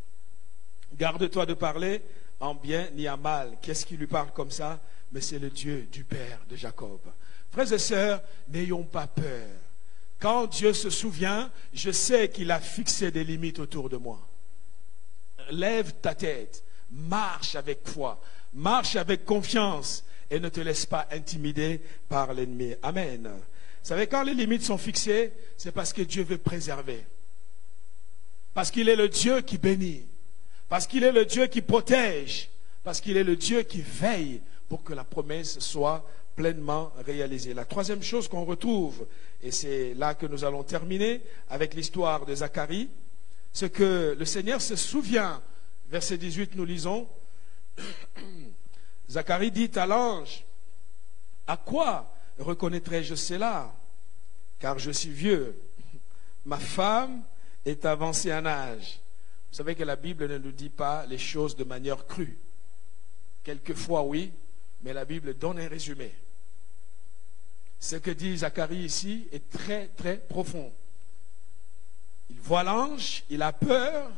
Garde-toi de parler en bien ni en mal. Qu'est-ce qui lui parle comme ça? Mais c'est le Dieu du Père de Jacob. Frères et sœurs, n'ayons pas peur. Quand Dieu se souvient, je sais qu'il a fixé des limites autour de moi. Lève ta tête, marche avec foi, marche avec confiance. Et ne te laisse pas intimider par l'ennemi. Amen. Vous savez, quand les limites sont fixées, c'est parce que Dieu veut préserver. Parce qu'il est le Dieu qui bénit. Parce qu'il est le Dieu qui protège. Parce qu'il est le Dieu qui veille pour que la promesse soit pleinement réalisée. La troisième chose qu'on retrouve, et c'est là que nous allons terminer avec l'histoire de Zacharie, c'est que le Seigneur se souvient. Verset 18, nous lisons. Zacharie dit à l'ange, « À quoi reconnaîtrai-je cela? Car je suis vieux. Ma femme est avancée en âge. » Vous savez que la Bible ne nous dit pas les choses de manière crue. Quelquefois, oui, mais la Bible donne un résumé. Ce que dit Zacharie ici est très, très profond. Il voit l'ange, il a peur.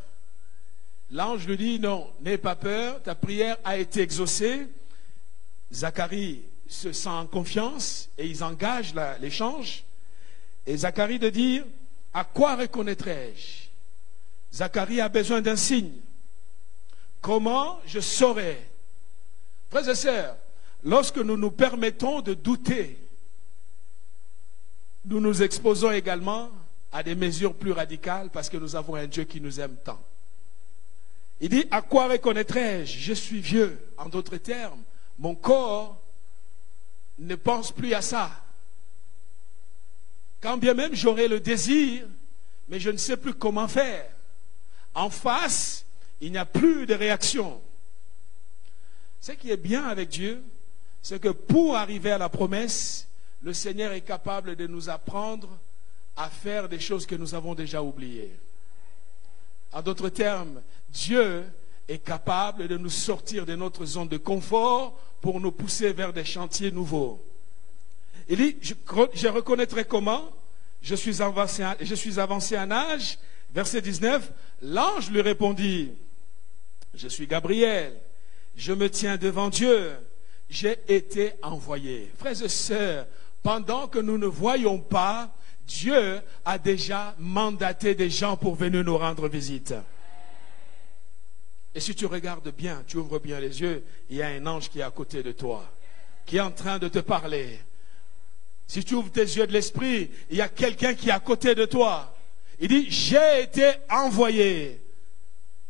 L'ange lui dit, non, n'aie pas peur, ta prière a été exaucée. Zacharie se sent en confiance et ils engagent l'échange. Et Zacharie de dire, à quoi reconnaîtrai-je? Zacharie a besoin d'un signe. Comment je saurai? Frères et sœurs, lorsque nous nous permettons de douter, nous nous exposons également à des mesures plus radicales parce que nous avons un Dieu qui nous aime tant. Il dit, à quoi reconnaîtrai-je? Je suis vieux. En d'autres termes, mon corps ne pense plus à ça. Quand bien même j'aurai le désir, mais je ne sais plus comment faire. En face, il n'y a plus de réaction. Ce qui est bien avec Dieu, c'est que pour arriver à la promesse, le Seigneur est capable de nous apprendre à faire des choses que nous avons déjà oubliées. En d'autres termes, Dieu est capable de nous sortir de notre zone de confort pour nous pousser vers des chantiers nouveaux. Il dit, je reconnaîtrai comment? Je suis avancé en âge. Verset 19, l'ange lui répondit, je suis Gabriel, je me tiens devant Dieu, j'ai été envoyé. Frères et sœurs, pendant que nous ne voyons pas, Dieu a déjà mandaté des gens pour venir nous rendre visite. Et si tu regardes bien, tu ouvres bien les yeux, il y a un ange qui est à côté de toi, qui est en train de te parler. Si tu ouvres tes yeux de l'esprit, il y a quelqu'un qui est à côté de toi. Il dit, j'ai été envoyé.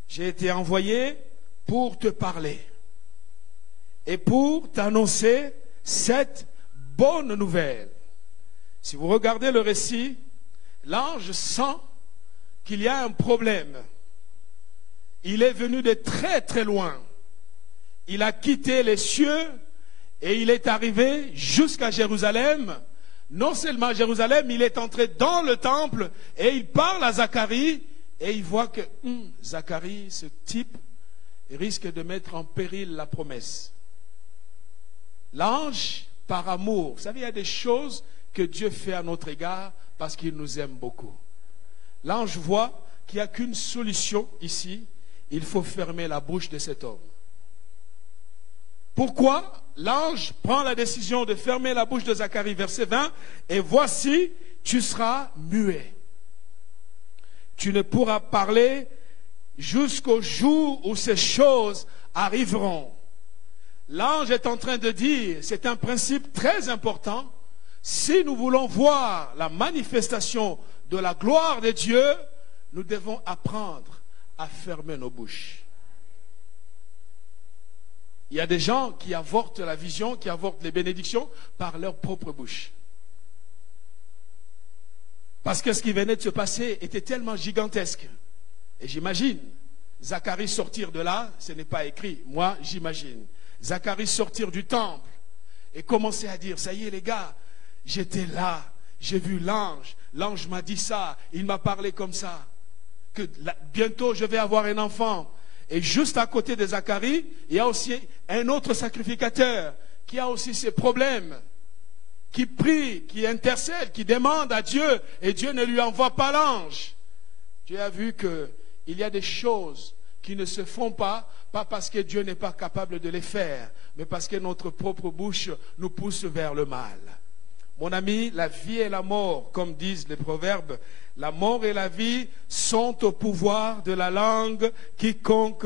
J'ai été envoyé pour te parler et pour t'annoncer cette bonne nouvelle. Si vous regardez le récit, l'ange sent qu'il y a un problème. Il est venu de très très loin. Il a quitté les cieux et il est arrivé jusqu'à Jérusalem. Non seulement à Jérusalem, il est entré dans le temple et il parle à Zacharie et il voit que Zacharie, ce type, risque de mettre en péril la promesse. L'ange, par amour, vous savez, il y a des choses que Dieu fait à notre égard parce qu'il nous aime beaucoup. L'ange voit qu'il n'y a qu'une solution ici, il faut fermer la bouche de cet homme. Pourquoi l'ange prend la décision de fermer la bouche de Zacharie, verset 20, et voici, tu seras muet. Tu ne pourras parler jusqu'au jour où ces choses arriveront. L'ange est en train de dire, c'est un principe très important, si nous voulons voir la manifestation de la gloire de Dieu, nous devons apprendre à fermer nos bouches. Il y a des gens qui avortent la vision, qui avortent les bénédictions par leur propre bouche. Parce que ce qui venait de se passer était tellement gigantesque. Et j'imagine, Zacharie sortir de là, ce n'est pas écrit, moi j'imagine. Zacharie sortir du temple et commencer à dire, ça y est les gars, j'étais là, j'ai vu l'ange, l'ange m'a dit ça, il m'a parlé comme ça, que bientôt je vais avoir un enfant. Et juste à côté de Zacharie, il y a aussi un autre sacrificateur qui a aussi ses problèmes, qui prie, qui intercède, qui demande à Dieu, et Dieu ne lui envoie pas l'ange. Dieu a vu qu'il y a des choses qui ne se font pas parce que Dieu n'est pas capable de les faire, mais parce que notre propre bouche nous pousse vers le mal. Mon ami, la vie et la mort, comme disent les proverbes, la mort et la vie sont au pouvoir de la langue. Quiconque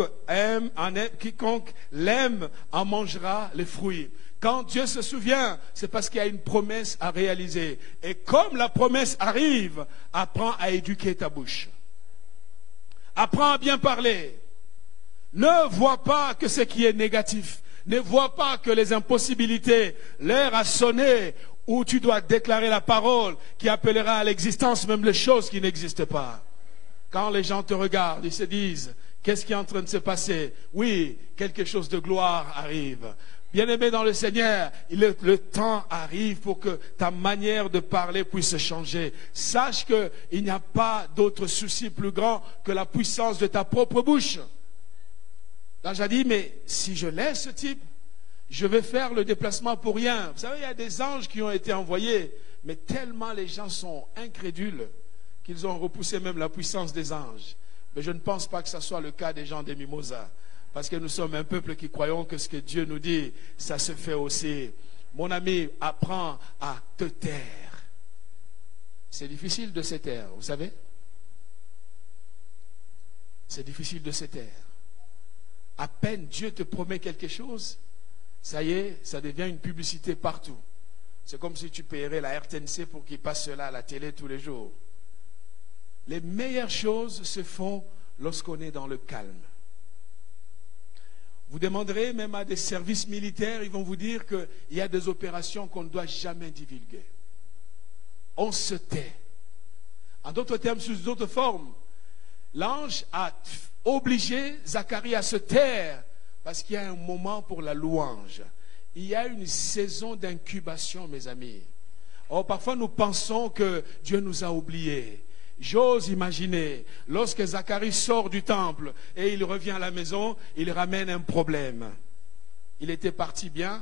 l'aime en mangera les fruits. Quand Dieu se souvient, c'est parce qu'il y a une promesse à réaliser. Et comme la promesse arrive, apprends à éduquer ta bouche. Apprends à bien parler. Ne vois pas que ce qui est négatif. Ne vois pas que les impossibilités, l'heure a sonné, où tu dois déclarer la parole qui appellera à l'existence même les choses qui n'existent pas. Quand les gens te regardent, ils se disent, qu'est-ce qui est en train de se passer? Oui, quelque chose de gloire arrive. Bien-aimé dans le Seigneur, le temps arrive pour que ta manière de parler puisse changer. Sache qu'il n'y a pas d'autre souci plus grand que la puissance de ta propre bouche. Là, j'ai dit, mais si je laisse ce type, je vais faire le déplacement pour rien. Vous savez, il y a des anges qui ont été envoyés, mais tellement les gens sont incrédules qu'ils ont repoussé même la puissance des anges. Mais je ne pense pas que ce soit le cas des gens des Mimosas, parce que nous sommes un peuple qui croyons que ce que Dieu nous dit, ça se fait aussi. Mon ami, apprends à te taire. C'est difficile de se taire, vous savez. C'est difficile de se taire. À peine Dieu te promet quelque chose, ça y est, ça devient une publicité partout. C'est comme si tu paierais la RTNC pour qu'il passe cela à la télé tous les jours. Les meilleures choses se font lorsqu'on est dans le calme. Vous demanderez même à des services militaires, ils vont vous dire qu'il y a des opérations qu'on ne doit jamais divulguer. On se tait. En d'autres termes, sous d'autres formes, l'ange a obligé Zacharie à se taire parce qu'il y a un moment pour la louange. Il y a une saison d'incubation, mes amis. Or, parfois, nous pensons que Dieu nous a oubliés. J'ose imaginer, lorsque Zacharie sort du temple et il revient à la maison, il ramène un problème. Il était parti bien,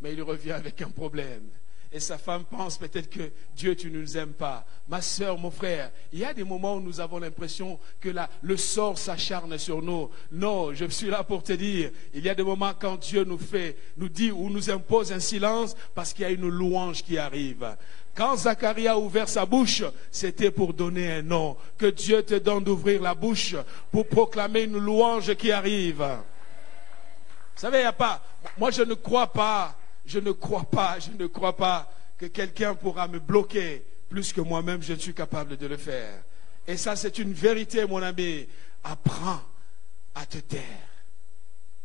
mais il revient avec un problème. Et sa femme pense peut-être que Dieu, tu ne nous aimes pas. Ma soeur, mon frère, il y a des moments où nous avons l'impression que le sort s'acharne sur nous. Non, je suis là pour te dire, il y a des moments quand Dieu nous dit ou nous impose un silence parce qu'il y a une louange qui arrive. Quand Zacharie a ouvert sa bouche, c'était pour donner un nom. Que Dieu te donne d'ouvrir la bouche pour proclamer une louange qui arrive. Vous savez, il n'y a pas... Moi, je ne crois pas que quelqu'un pourra me bloquer plus que moi-même, je suis capable de le faire. Et ça, c'est une vérité, mon ami. Apprends à te taire.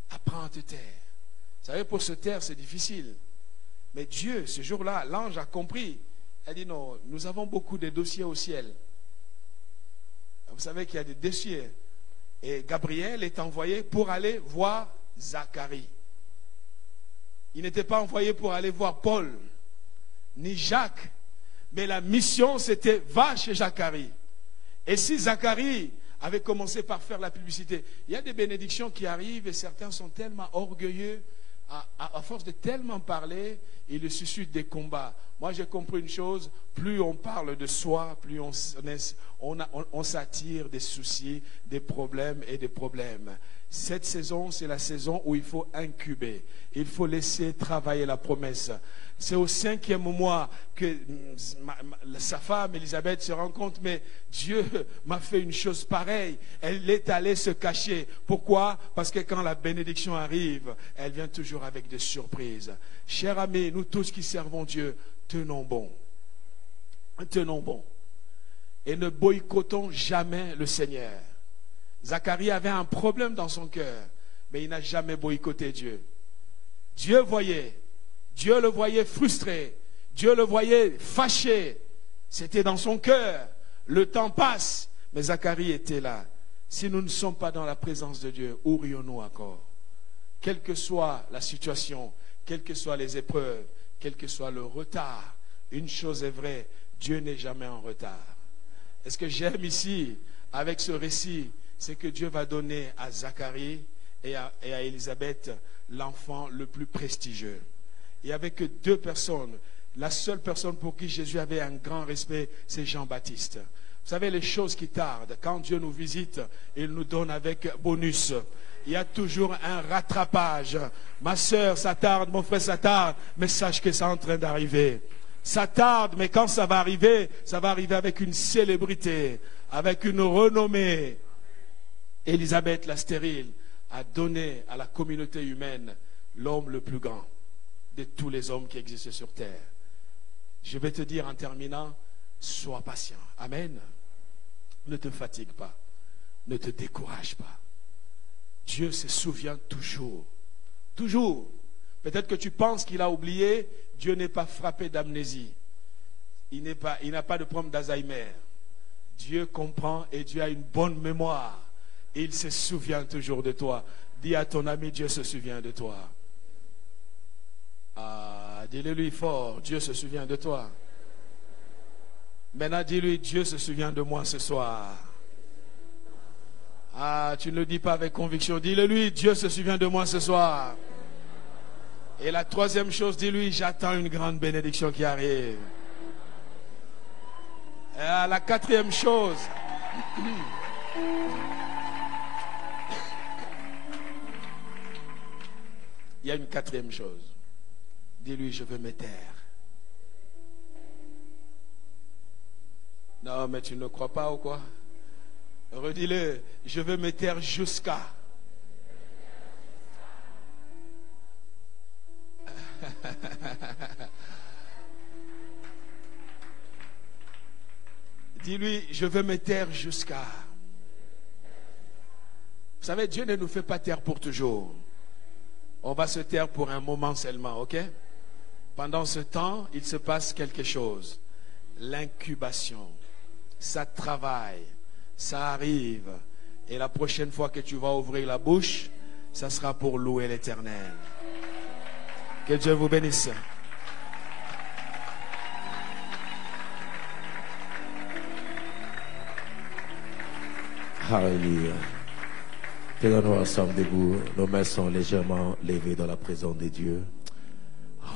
Apprends à te taire. Vous savez, pour se taire, c'est difficile. Mais Dieu, ce jour-là, l'ange a compris. Il a dit non, nous avons beaucoup de dossiers au ciel. Vous savez qu'il y a des dossiers. Et Gabriel est envoyé pour aller voir Zacharie. Il n'était pas envoyé pour aller voir Paul, ni Jacques. Mais la mission, c'était va chez Zacharie. Et si Zacharie avait commencé par faire la publicité, il y a des bénédictions qui arrivent et certains sont tellement orgueilleux, à force de tellement parler, ils suscitent des combats. Moi, j'ai compris une chose, plus on parle de soi, plus on s'attire des soucis, des problèmes et des problèmes. Cette saison, c'est la saison où il faut incuber. Il faut laisser travailler la promesse. C'est au 5e mois que sa femme, Élisabeth, se rend compte, mais Dieu m'a fait une chose pareille. Elle est allée se cacher. Pourquoi? Parce que quand la bénédiction arrive, elle vient toujours avec des surprises. Chers amis, nous tous qui servons Dieu, tenons bon. Tenons bon. Et ne boycottons jamais le Seigneur. Zacharie avait un problème dans son cœur, mais il n'a jamais boycotté Dieu. Dieu le voyait frustré, Dieu le voyait fâché. C'était dans son cœur. Le temps passe, mais Zacharie était là. Si nous ne sommes pas dans la présence de Dieu, où irions-nous encore? Quelle que soit la situation, quelles que soient les épreuves, quel que soit le retard, une chose est vraie, Dieu n'est jamais en retard. Et ce que j'aime ici, avec ce récit, c'est que Dieu va donner à Zacharie et à Élisabeth l'enfant le plus prestigieux. Il n'y avait que 2 personnes. La seule personne pour qui Jésus avait un grand respect, c'est Jean-Baptiste. Vous savez, les choses qui tardent, quand Dieu nous visite, il nous donne avec bonus. Il y a toujours un rattrapage. Ma soeur, ça tarde, mon frère, ça tarde, mais sache que c'est en train d'arriver. Ça tarde, mais quand ça va arriver avec une célébrité, avec une renommée. Élisabeth, la stérile, a donné à la communauté humaine l'homme le plus grand de tous les hommes qui existent sur terre. Je vais te dire en terminant, sois patient. Amen. Ne te fatigue pas. Ne te décourage pas. Dieu se souvient toujours. Toujours. Peut-être que tu penses qu'il a oublié. Dieu n'est pas frappé d'amnésie. Il n'a pas de problème d'Alzheimer. Dieu comprend et Dieu a une bonne mémoire. Il se souvient toujours de toi. Dis à ton ami, Dieu se souvient de toi. Ah, dis-le-lui fort, Dieu se souvient de toi. Maintenant, dis-lui, Dieu se souvient de moi ce soir. Ah, tu ne le dis pas avec conviction. Dis-le-lui, Dieu se souvient de moi ce soir. Et la 3e chose, dis-lui, j'attends une grande bénédiction qui arrive. Et la 4e chose, il y a une 4e chose. Dis-lui, je veux me taire. Non, mais tu ne crois pas ou quoi? Redis-le, je veux me taire jusqu'à. Dis-lui, je veux me taire jusqu'à. Vous savez, Dieu ne nous fait pas taire pour toujours. On va se taire pour un moment seulement, ok? Pendant ce temps, il se passe quelque chose. L'incubation, ça travaille, ça arrive. Et la prochaine fois que tu vas ouvrir la bouche, ça sera pour louer l'Éternel. Que Dieu vous bénisse. Alléluia. Tenons-nous ensemble debout. Nos mains sont légèrement levées dans la présence de Dieu.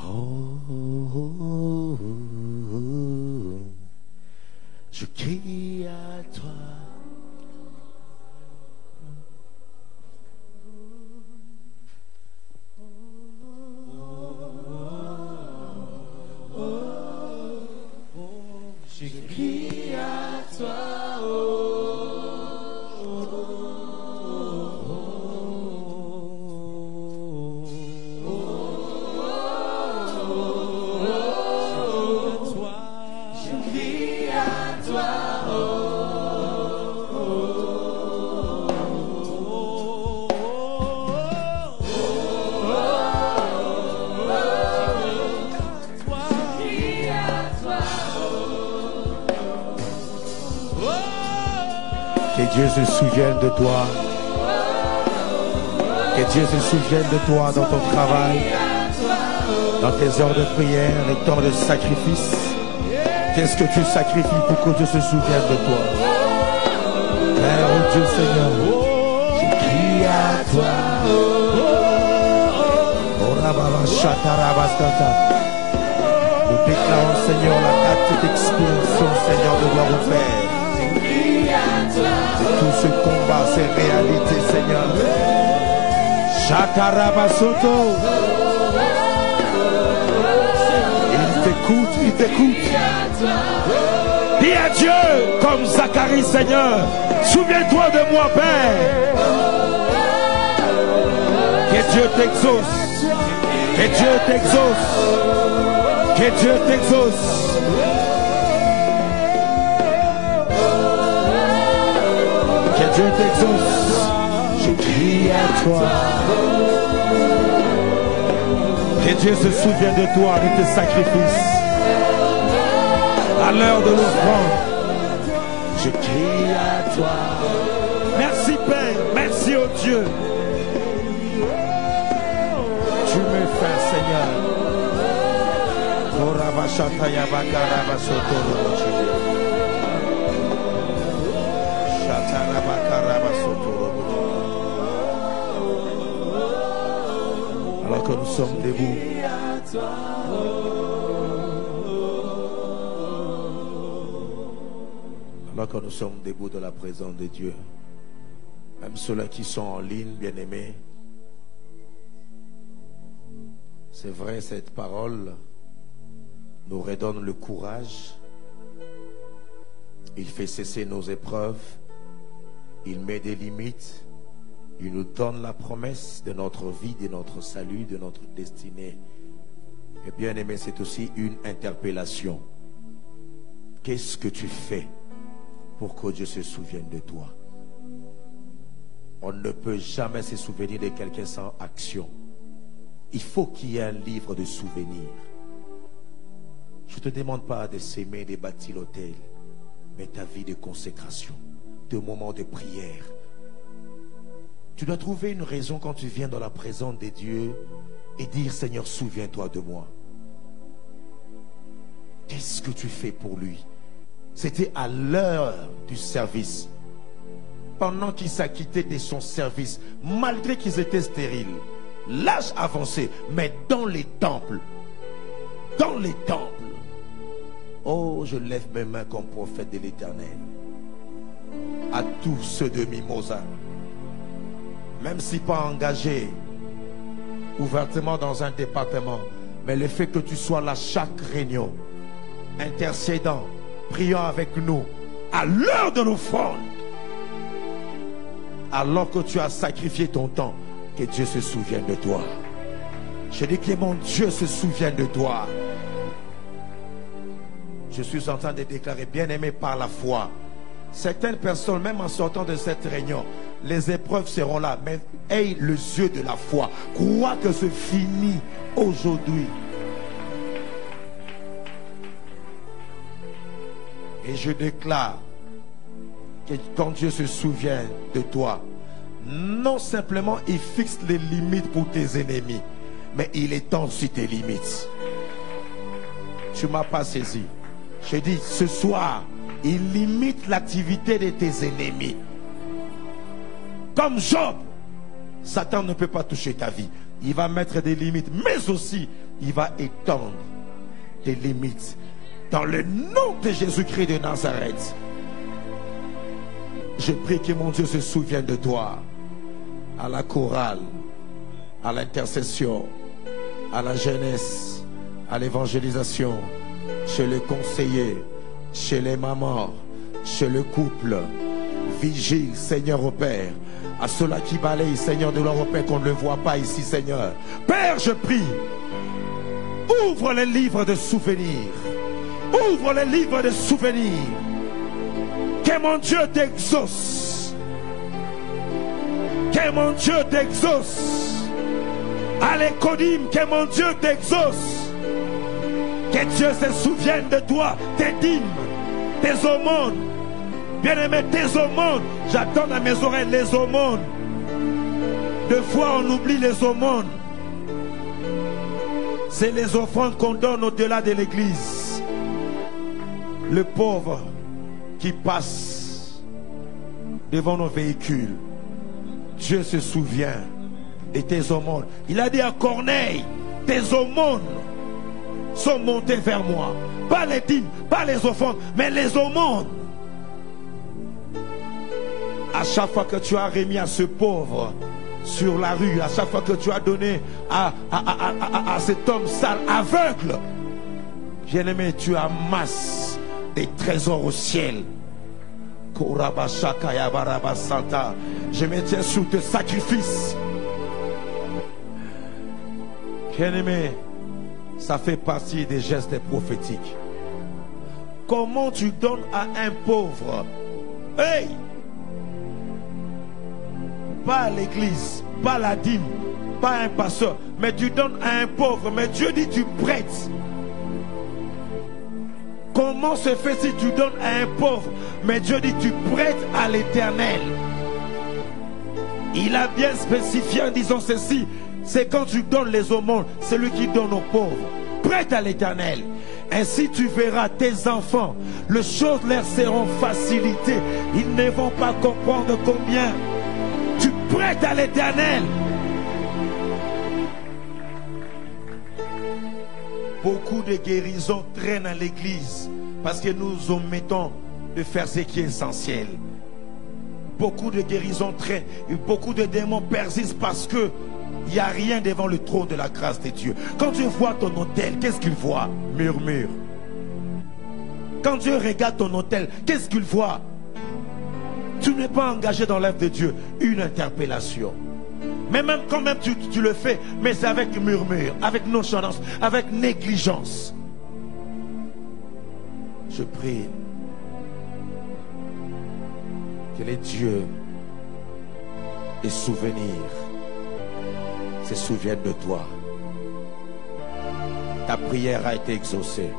Oh, je crie à toi. Je crie à toi, Que Dieu se souvienne de toi. Que Dieu se souvienne de toi dans ton travail, dans tes heures de prière, les temps de sacrifice. Qu'est-ce que tu sacrifies pour que Dieu se souvienne de toi? Père, oh Dieu Seigneur, je crie à toi. Nous déclarons, Seigneur, la carte d'expiation, Seigneur, de gloire au Père. Tout ce combat, ces réalités, Seigneur. Shatarabasoto. Il t'écoute. Dis à Dieu comme Zacharie, Seigneur. Souviens-toi de moi, Père. Que Dieu t'exauce. Que Dieu t'exauce. Que Dieu t'exauce. Que Dieu t'exauce. Je crie à toi. Que Dieu se souvienne de toi, de tes sacrifices. À l'heure de l'offrande, je crie à toi. Merci Père, merci au Dieu. Tu me fais, Seigneur. Alors que nous sommes debout, alors que nous sommes debout de la présence de Dieu, même ceux-là qui sont en ligne, bien-aimés, c'est vrai, cette parole nous redonne le courage. Il fait cesser nos épreuves. Il met des limites. Il nous donne la promesse de notre vie, de notre salut, de notre destinée. Et bien aimé, c'est aussi une interpellation. Qu'est-ce que tu fais pour que Dieu se souvienne de toi? On ne peut jamais se souvenir de quelqu'un sans action. Il faut qu'il y ait un livre de souvenirs. Je ne te demande pas de s'aimer, de bâtir l'autel, mais ta vie de consécration, de moments de prière. Tu dois trouver une raison quand tu viens dans la présence de Dieu et dire, Seigneur, souviens-toi de moi. Qu'est-ce que tu fais pour lui? C'était à l'heure du service, pendant qu'il s'acquittait de son service, malgré qu'ils étaient stériles, l'âge avancé, mais dans les temples, oh, je lève mes mains comme prophète de l'Éternel à tous ceux de Mimosa, même si pas engagés ouvertement dans un département, mais le fait que tu sois là chaque réunion, intercédant, priant avec nous à l'heure de l'offrande, alors que tu as sacrifié ton temps, que Dieu se souvienne de toi. Je dis que mon Dieu se souvienne de toi. Je suis en train de déclarer, bien-aimé par la foi, certaines personnes, même en sortant de cette réunion, les épreuves seront là, mais aie les yeux de la foi. Crois que c'est fini aujourd'hui. Et je déclare que quand Dieu se souvient de toi, non simplement il fixe les limites pour tes ennemis, mais il étend aussi tes limites. Tu ne m'as pas saisi. Je dis, ce soir, il limite l'activité de tes ennemis. Comme Job, Satan ne peut pas toucher ta vie. Il va mettre des limites, mais aussi, il va étendre tes limites. Dans le nom de Jésus-Christ de Nazareth, je prie que mon Dieu se souvienne de toi, à la chorale, à l'intercession, à la jeunesse, à l'évangélisation, chez les conseillers, chez les mamans, chez le couple. Vigile, Seigneur au Père, à ceux-là qui balayent, Seigneur, de leur Père, qu'on ne le voit pas ici, Seigneur. Père, je prie, ouvre les livres de souvenirs. Ouvre les livres de souvenirs. Que mon Dieu t'exauce. Que mon Dieu t'exauce. Allez, Kodim, que mon Dieu t'exauce. Que Dieu se souvienne de toi, tes dîmes, tes aumônes. Bien-aimé, tes aumônes. J'attends à mes oreilles les aumônes. Deux fois on oublie les aumônes. C'est les offrandes qu'on donne au-delà de l'église. Le pauvre qui passe devant nos véhicules, Dieu se souvient de tes aumônes. Il a dit à Corneille, tes aumônes sont montées vers moi. Pas les dîmes, pas les offrandes, mais les aumônes. À chaque fois que tu as remis à ce pauvre sur la rue, à chaque fois que tu as donné à cet homme sale, aveugle, bien-aimé, tu amasses des trésors au ciel. Je me tiens sous tes sacrifices. Bien-aimé, ça fait partie des gestes prophétiques. Comment tu donnes à un pauvre? Hey! Pas à l'église, pas la dîme, pas un pasteur, mais tu donnes à un pauvre. Mais Dieu dit tu prêtes. Comment se fait si tu donnes à un pauvre, mais Dieu dit tu prêtes à l'Éternel? Il a bien spécifié en disant ceci, c'est quand tu donnes les aumônes, c'est lui qui donne aux pauvres. Prête à l'Éternel. Ainsi tu verras tes enfants, les choses leur seront facilitées. Ils ne vont pas comprendre combien tu prêtes à l'Éternel. Beaucoup de guérisons traînent à l'église parce que nous omettons de faire ce qui est essentiel. Beaucoup de guérisons traînent et beaucoup de démons persistent parce que il n'y a rien devant le trône de la grâce de Dieu. Quand Dieu voit ton autel, qu'est-ce qu'il voit? Murmure. Quand Dieu regarde ton autel, qu'est-ce qu'il voit? Tu n'es pas engagé dans l'œuvre de Dieu. Une interpellation. Mais même quand même tu le fais, mais c'est avec murmure, avec nonchalance, avec négligence. Je prie que les dieux et souvenirs se souviennent de toi. Ta prière a été exaucée.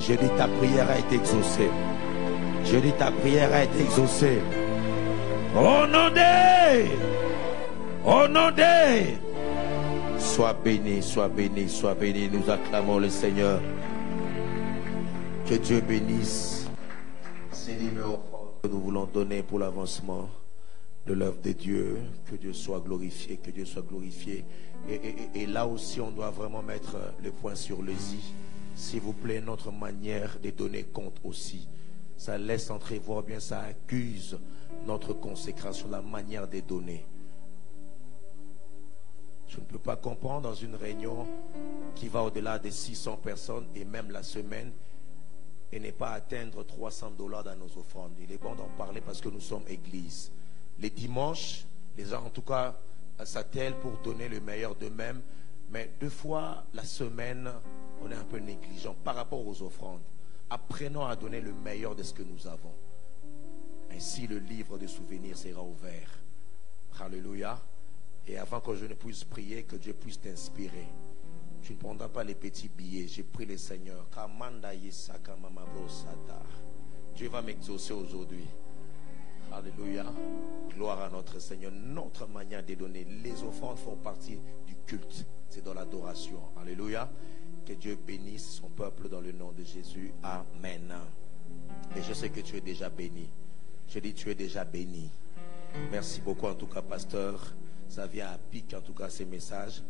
Je dis ta prière a été exaucée. Je dis ta prière a été exaucée. Au nom de... Au nom de... Sois béni, sois béni, sois béni. Nous acclamons le Seigneur. Que Dieu bénisse ces numéros que nous voulons donner pour l'avancement de l'œuvre de Dieu. Que Dieu soit glorifié, que Dieu soit glorifié. Et là aussi, on doit vraiment mettre le point sur le i. S'il vous plaît, notre manière de donner compte aussi. Ça laisse entrevoir, bien ça accuse notre consécration, la manière de donner. Je ne peux pas comprendre dans une réunion qui va au-delà de 600 personnes et même la semaine et n'est pas atteindre $300 dans nos offrandes. Il est bon d'en parler parce que nous sommes église. Les dimanches, les gens en tout cas s'attellent pour donner le meilleur d'eux-mêmes, mais 2 fois la semaine, on est un peu négligent par rapport aux offrandes. Apprenons à donner le meilleur de ce que nous avons. Ainsi le livre de souvenirs sera ouvert. Alléluia. Et avant que je ne puisse prier, que Dieu puisse t'inspirer. Tu ne prendras pas les petits billets. J'ai prié le Seigneur. Dieu va m'exaucer aujourd'hui. Alléluia. Gloire à notre Seigneur. Notre manière de donner. Les offrandes font partie du culte. C'est dans l'adoration. Alléluia. Que Dieu bénisse son peuple dans le nom de Jésus. Amen. Et je sais que tu es déjà béni. Je dis tu es déjà béni. Merci beaucoup en tout cas, pasteur. Ça vient à pic en tout cas ces messages.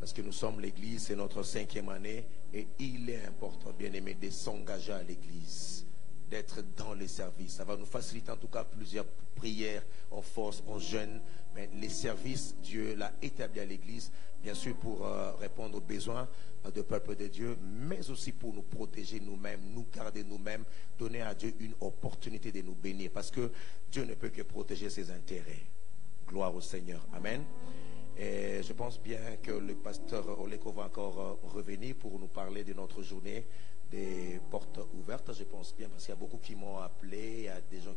Parce que nous sommes l'église, c'est notre 5e année. Et il est important, bien aimé, de s'engager à l'église. D'être dans les services. Ça va nous faciliter en tout cas plusieurs prières en force, en jeûne. Mais les services, Dieu l'a établi à l'église. Bien sûr pour répondre aux besoins du peuple de Dieu, mais aussi pour nous protéger nous-mêmes, nous garder nous-mêmes, donner à Dieu une opportunité de nous bénir, parce que Dieu ne peut que protéger ses intérêts. Gloire au Seigneur. Amen. Et je pense bien que le pasteur Oleko va encore revenir pour nous parler de notre journée des portes ouvertes. Je pense bien, parce qu'il y a beaucoup qui m'ont appelé, il y a des gens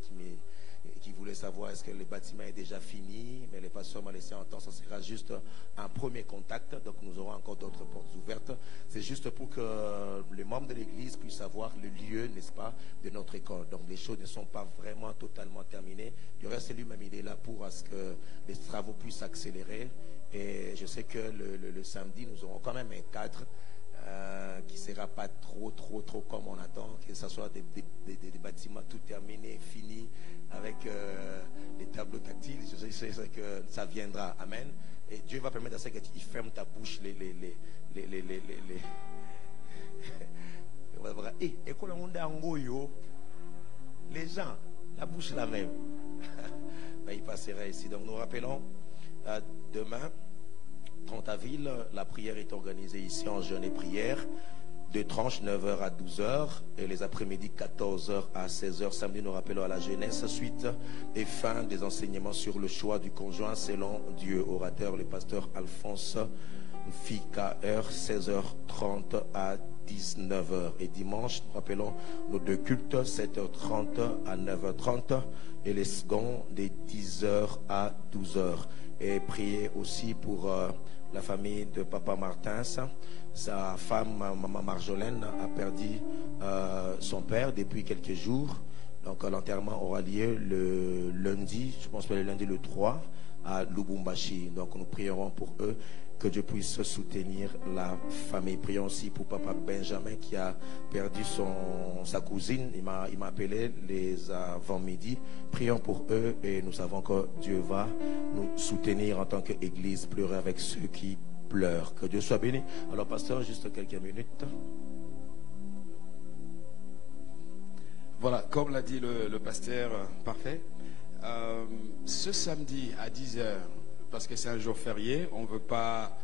qui voulaient savoir est-ce que le bâtiment est déjà fini, mais le pasteur m'a laissé entendre, ça sera juste un premier contact, donc nous aurons encore d'autres portes ouvertes. C'est juste pour que les membres de l'église puissent savoir le lieu, n'est-ce pas, de notre école. Donc les choses ne sont pas vraiment totalement terminées. Du reste, lui-même, il est là pour ce que les travaux puissent s'accélérer. Et je sais que le samedi, nous aurons quand même un cadre qui ne sera pas trop comme on attend, que ce soit des bâtiments tout terminés, finis, avec les tableaux tactiles. Je sais que ça viendra. Amen. Et Dieu va permettre à ce qu'il ferme ta bouche les gens, la bouche la même. Il passera ici. Donc nous rappelons demain, 30 avril, la prière est organisée ici en jeûne et prière. 2 tranches, 9h à 12h, et les après-midi 14h à 16h. Samedi, nous rappelons à la jeunesse, suite et fin des enseignements sur le choix du conjoint selon Dieu. Orateur, le pasteur Alphonse Fikaer, 16h30 à 19h. Et dimanche, nous rappelons nos 2 cultes, 7h30 à 9h30, et les seconds de 10h à 12h. Et priez aussi pour la famille de Papa Martins. Sa femme, Maman Marjolaine, a perdu son père depuis quelques jours. Donc l'enterrement aura lieu le lundi, je pense que le lundi le 3 à Lubumbashi. Donc nous prierons pour eux, que Dieu puisse soutenir la famille. Prions aussi pour Papa Benjamin qui a perdu sa cousine. Il m'a appelé les avant-midi. Prions pour eux et nous savons que Dieu va nous soutenir en tant qu'Église, pleurer avec ceux qui pleurent. Que Dieu soit béni. Alors pasteur, juste quelques minutes. Voilà, comme l'a dit le pasteur, parfait. Ce samedi à 10h, parce que c'est un jour férié, on ne veut pas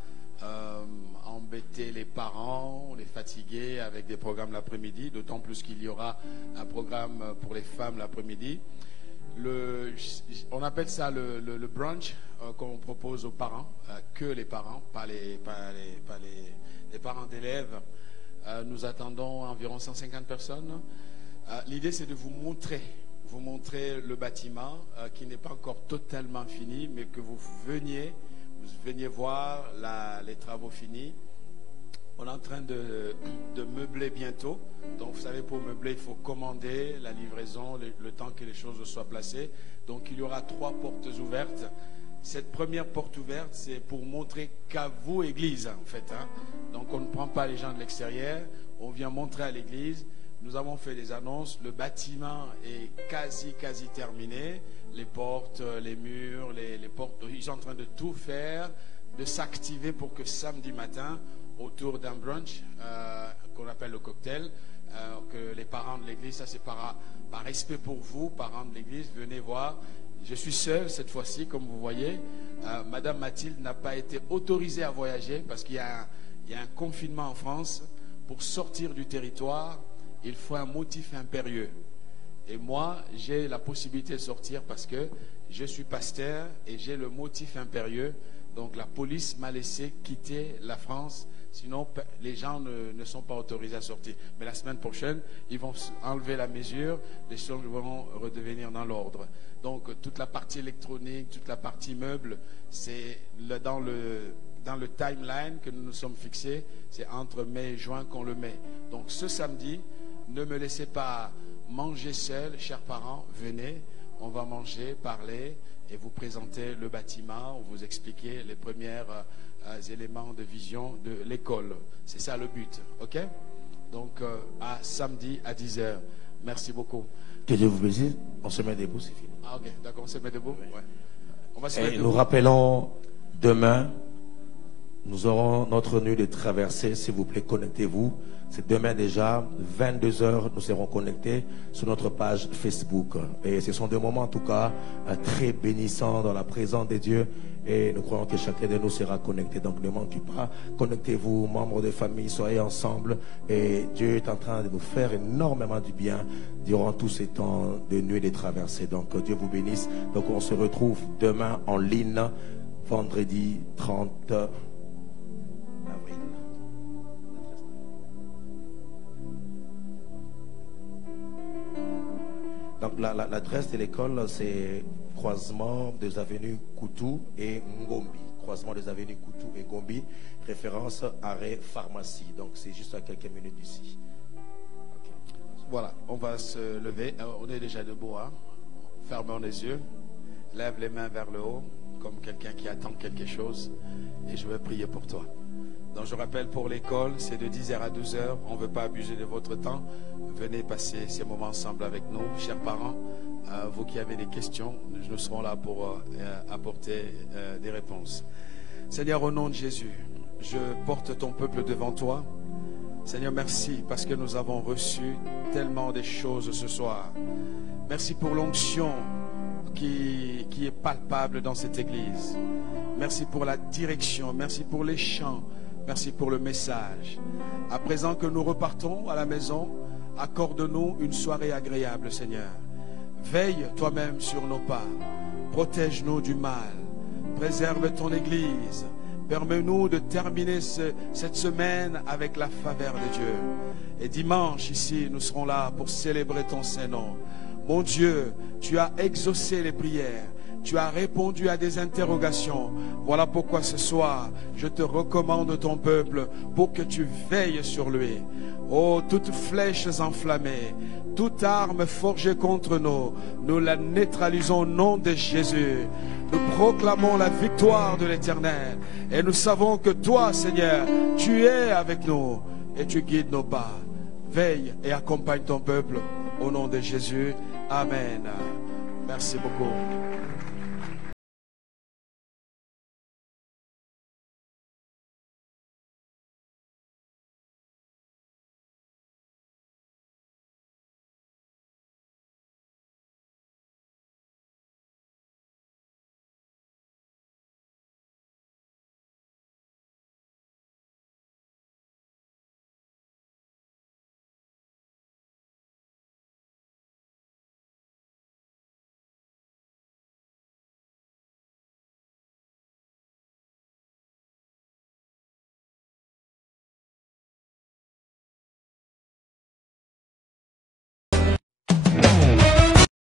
embêter les parents, les fatiguer avec des programmes l'après-midi, d'autant plus qu'il y aura un programme pour les femmes l'après-midi. On appelle ça le brunch qu'on propose aux parents, que les parents, pas les parents d'élèves. Nous attendons environ 150 personnes. L'idée, c'est de vous montrer le bâtiment qui n'est pas encore totalement fini, mais que vous veniez voir les travaux finis. On est en train de meubler bientôt. Donc, vous savez, pour meubler, il faut commander la livraison, le temps que les choses soient placées. Donc, il y aura 3 portes ouvertes. Cette première porte ouverte, c'est pour montrer qu'à vous, Église, en fait. Donc, on ne prend pas les gens de l'extérieur. On vient montrer à l'Église. Nous avons fait des annonces. Le bâtiment est quasi terminé. Les portes, les murs, les portes, ils sont en train de tout faire, de s'activer pour que samedi matin, autour d'un brunch qu'on appelle le cocktail, que les parents de l'église, ça c'est par respect pour vous, parents de l'église, venez voir. Je suis seul cette fois-ci, comme vous voyez. Madame Mathilde n'a pas été autorisée à voyager parce qu'il y a un confinement en France. Pour sortir du territoire, il faut un motif impérieux. Et moi, j'ai la possibilité de sortir parce que je suis pasteur et j'ai le motif impérieux. Donc la police m'a laissé quitter la France. Sinon, les gens ne sont pas autorisés à sortir. Mais la semaine prochaine, ils vont enlever la mesure. Les choses vont redevenir dans l'ordre. Donc, toute la partie électronique, toute la partie meuble, c'est dans le timeline que nous nous sommes fixés. C'est entre mai et juin qu'on le met. Donc, ce samedi, ne me laissez pas manger seul, chers parents. Venez, on va manger, parler et vous présenter le bâtiment, vous expliquer les premiers éléments de vision de l'école. C'est ça le but, ok? Donc, à samedi à 10h. Merci beaucoup. Que Dieu vous bénisse. On se met debout, c'est fini. Ah, ok, d'accord, on se met debout. Ouais. On va se mettre Et debout. nous rappelons, demain, nous aurons notre nuit de traversée. S'il vous plaît, connectez-vous. C'est demain déjà, 22h, nous serons connectés sur notre page Facebook. Et ce sont des moments en tout cas très bénissants dans la présence de Dieu. Et nous croyons que chacun de nous sera connecté. Donc ne manquez pas, connectez-vous, membres de famille, soyez ensemble. Et Dieu est en train de nous faire énormément du bien durant tous ces temps de nuit de traversée. Donc Dieu vous bénisse. Donc on se retrouve demain en ligne, vendredi 30 avril. Donc l'adresse de l'école, c'est croisement des avenues Koutou et Ngombi. Croisement des avenues Koutou et Ngombi, référence arrêt pharmacie. Donc c'est juste à quelques minutes d'ici. Okay. Voilà, on va se lever. On est déjà debout. Fermons les yeux. Lève les mains vers le haut, comme quelqu'un qui attend quelque chose. Et je vais prier pour toi. Donc je rappelle pour l'école, c'est de 10h à 12h. On ne veut pas abuser de votre temps. Venez passer ces moments ensemble avec nous, chers parents. Vous qui avez des questions, nous serons là pour apporter des réponses. Seigneur, au nom de Jésus, je porte ton peuple devant toi. Seigneur, merci parce que nous avons reçu tellement de choses ce soir. Merci pour l'onction qui est palpable dans cette église. Merci pour la direction. Merci pour les chants. Merci pour le message. À présent que nous repartons à la maison, accorde-nous une soirée agréable, Seigneur. Veille toi-même sur nos pas. Protège-nous du mal. Préserve ton Église. Permets-nous de terminer cette semaine avec la faveur de Dieu. Et dimanche, ici, nous serons là pour célébrer ton Saint-Nom. Mon Dieu, tu as exaucé les prières. Tu as répondu à des interrogations. Voilà pourquoi ce soir, je te recommande ton peuple pour que tu veilles sur lui. Oh, toutes flèches enflammées, toute arme forgée contre nous, nous la neutralisons au nom de Jésus. Nous proclamons la victoire de l'Éternel. Et nous savons que toi, Seigneur, tu es avec nous et tu guides nos pas. Veille et accompagne ton peuple au nom de Jésus. Amen. Merci beaucoup.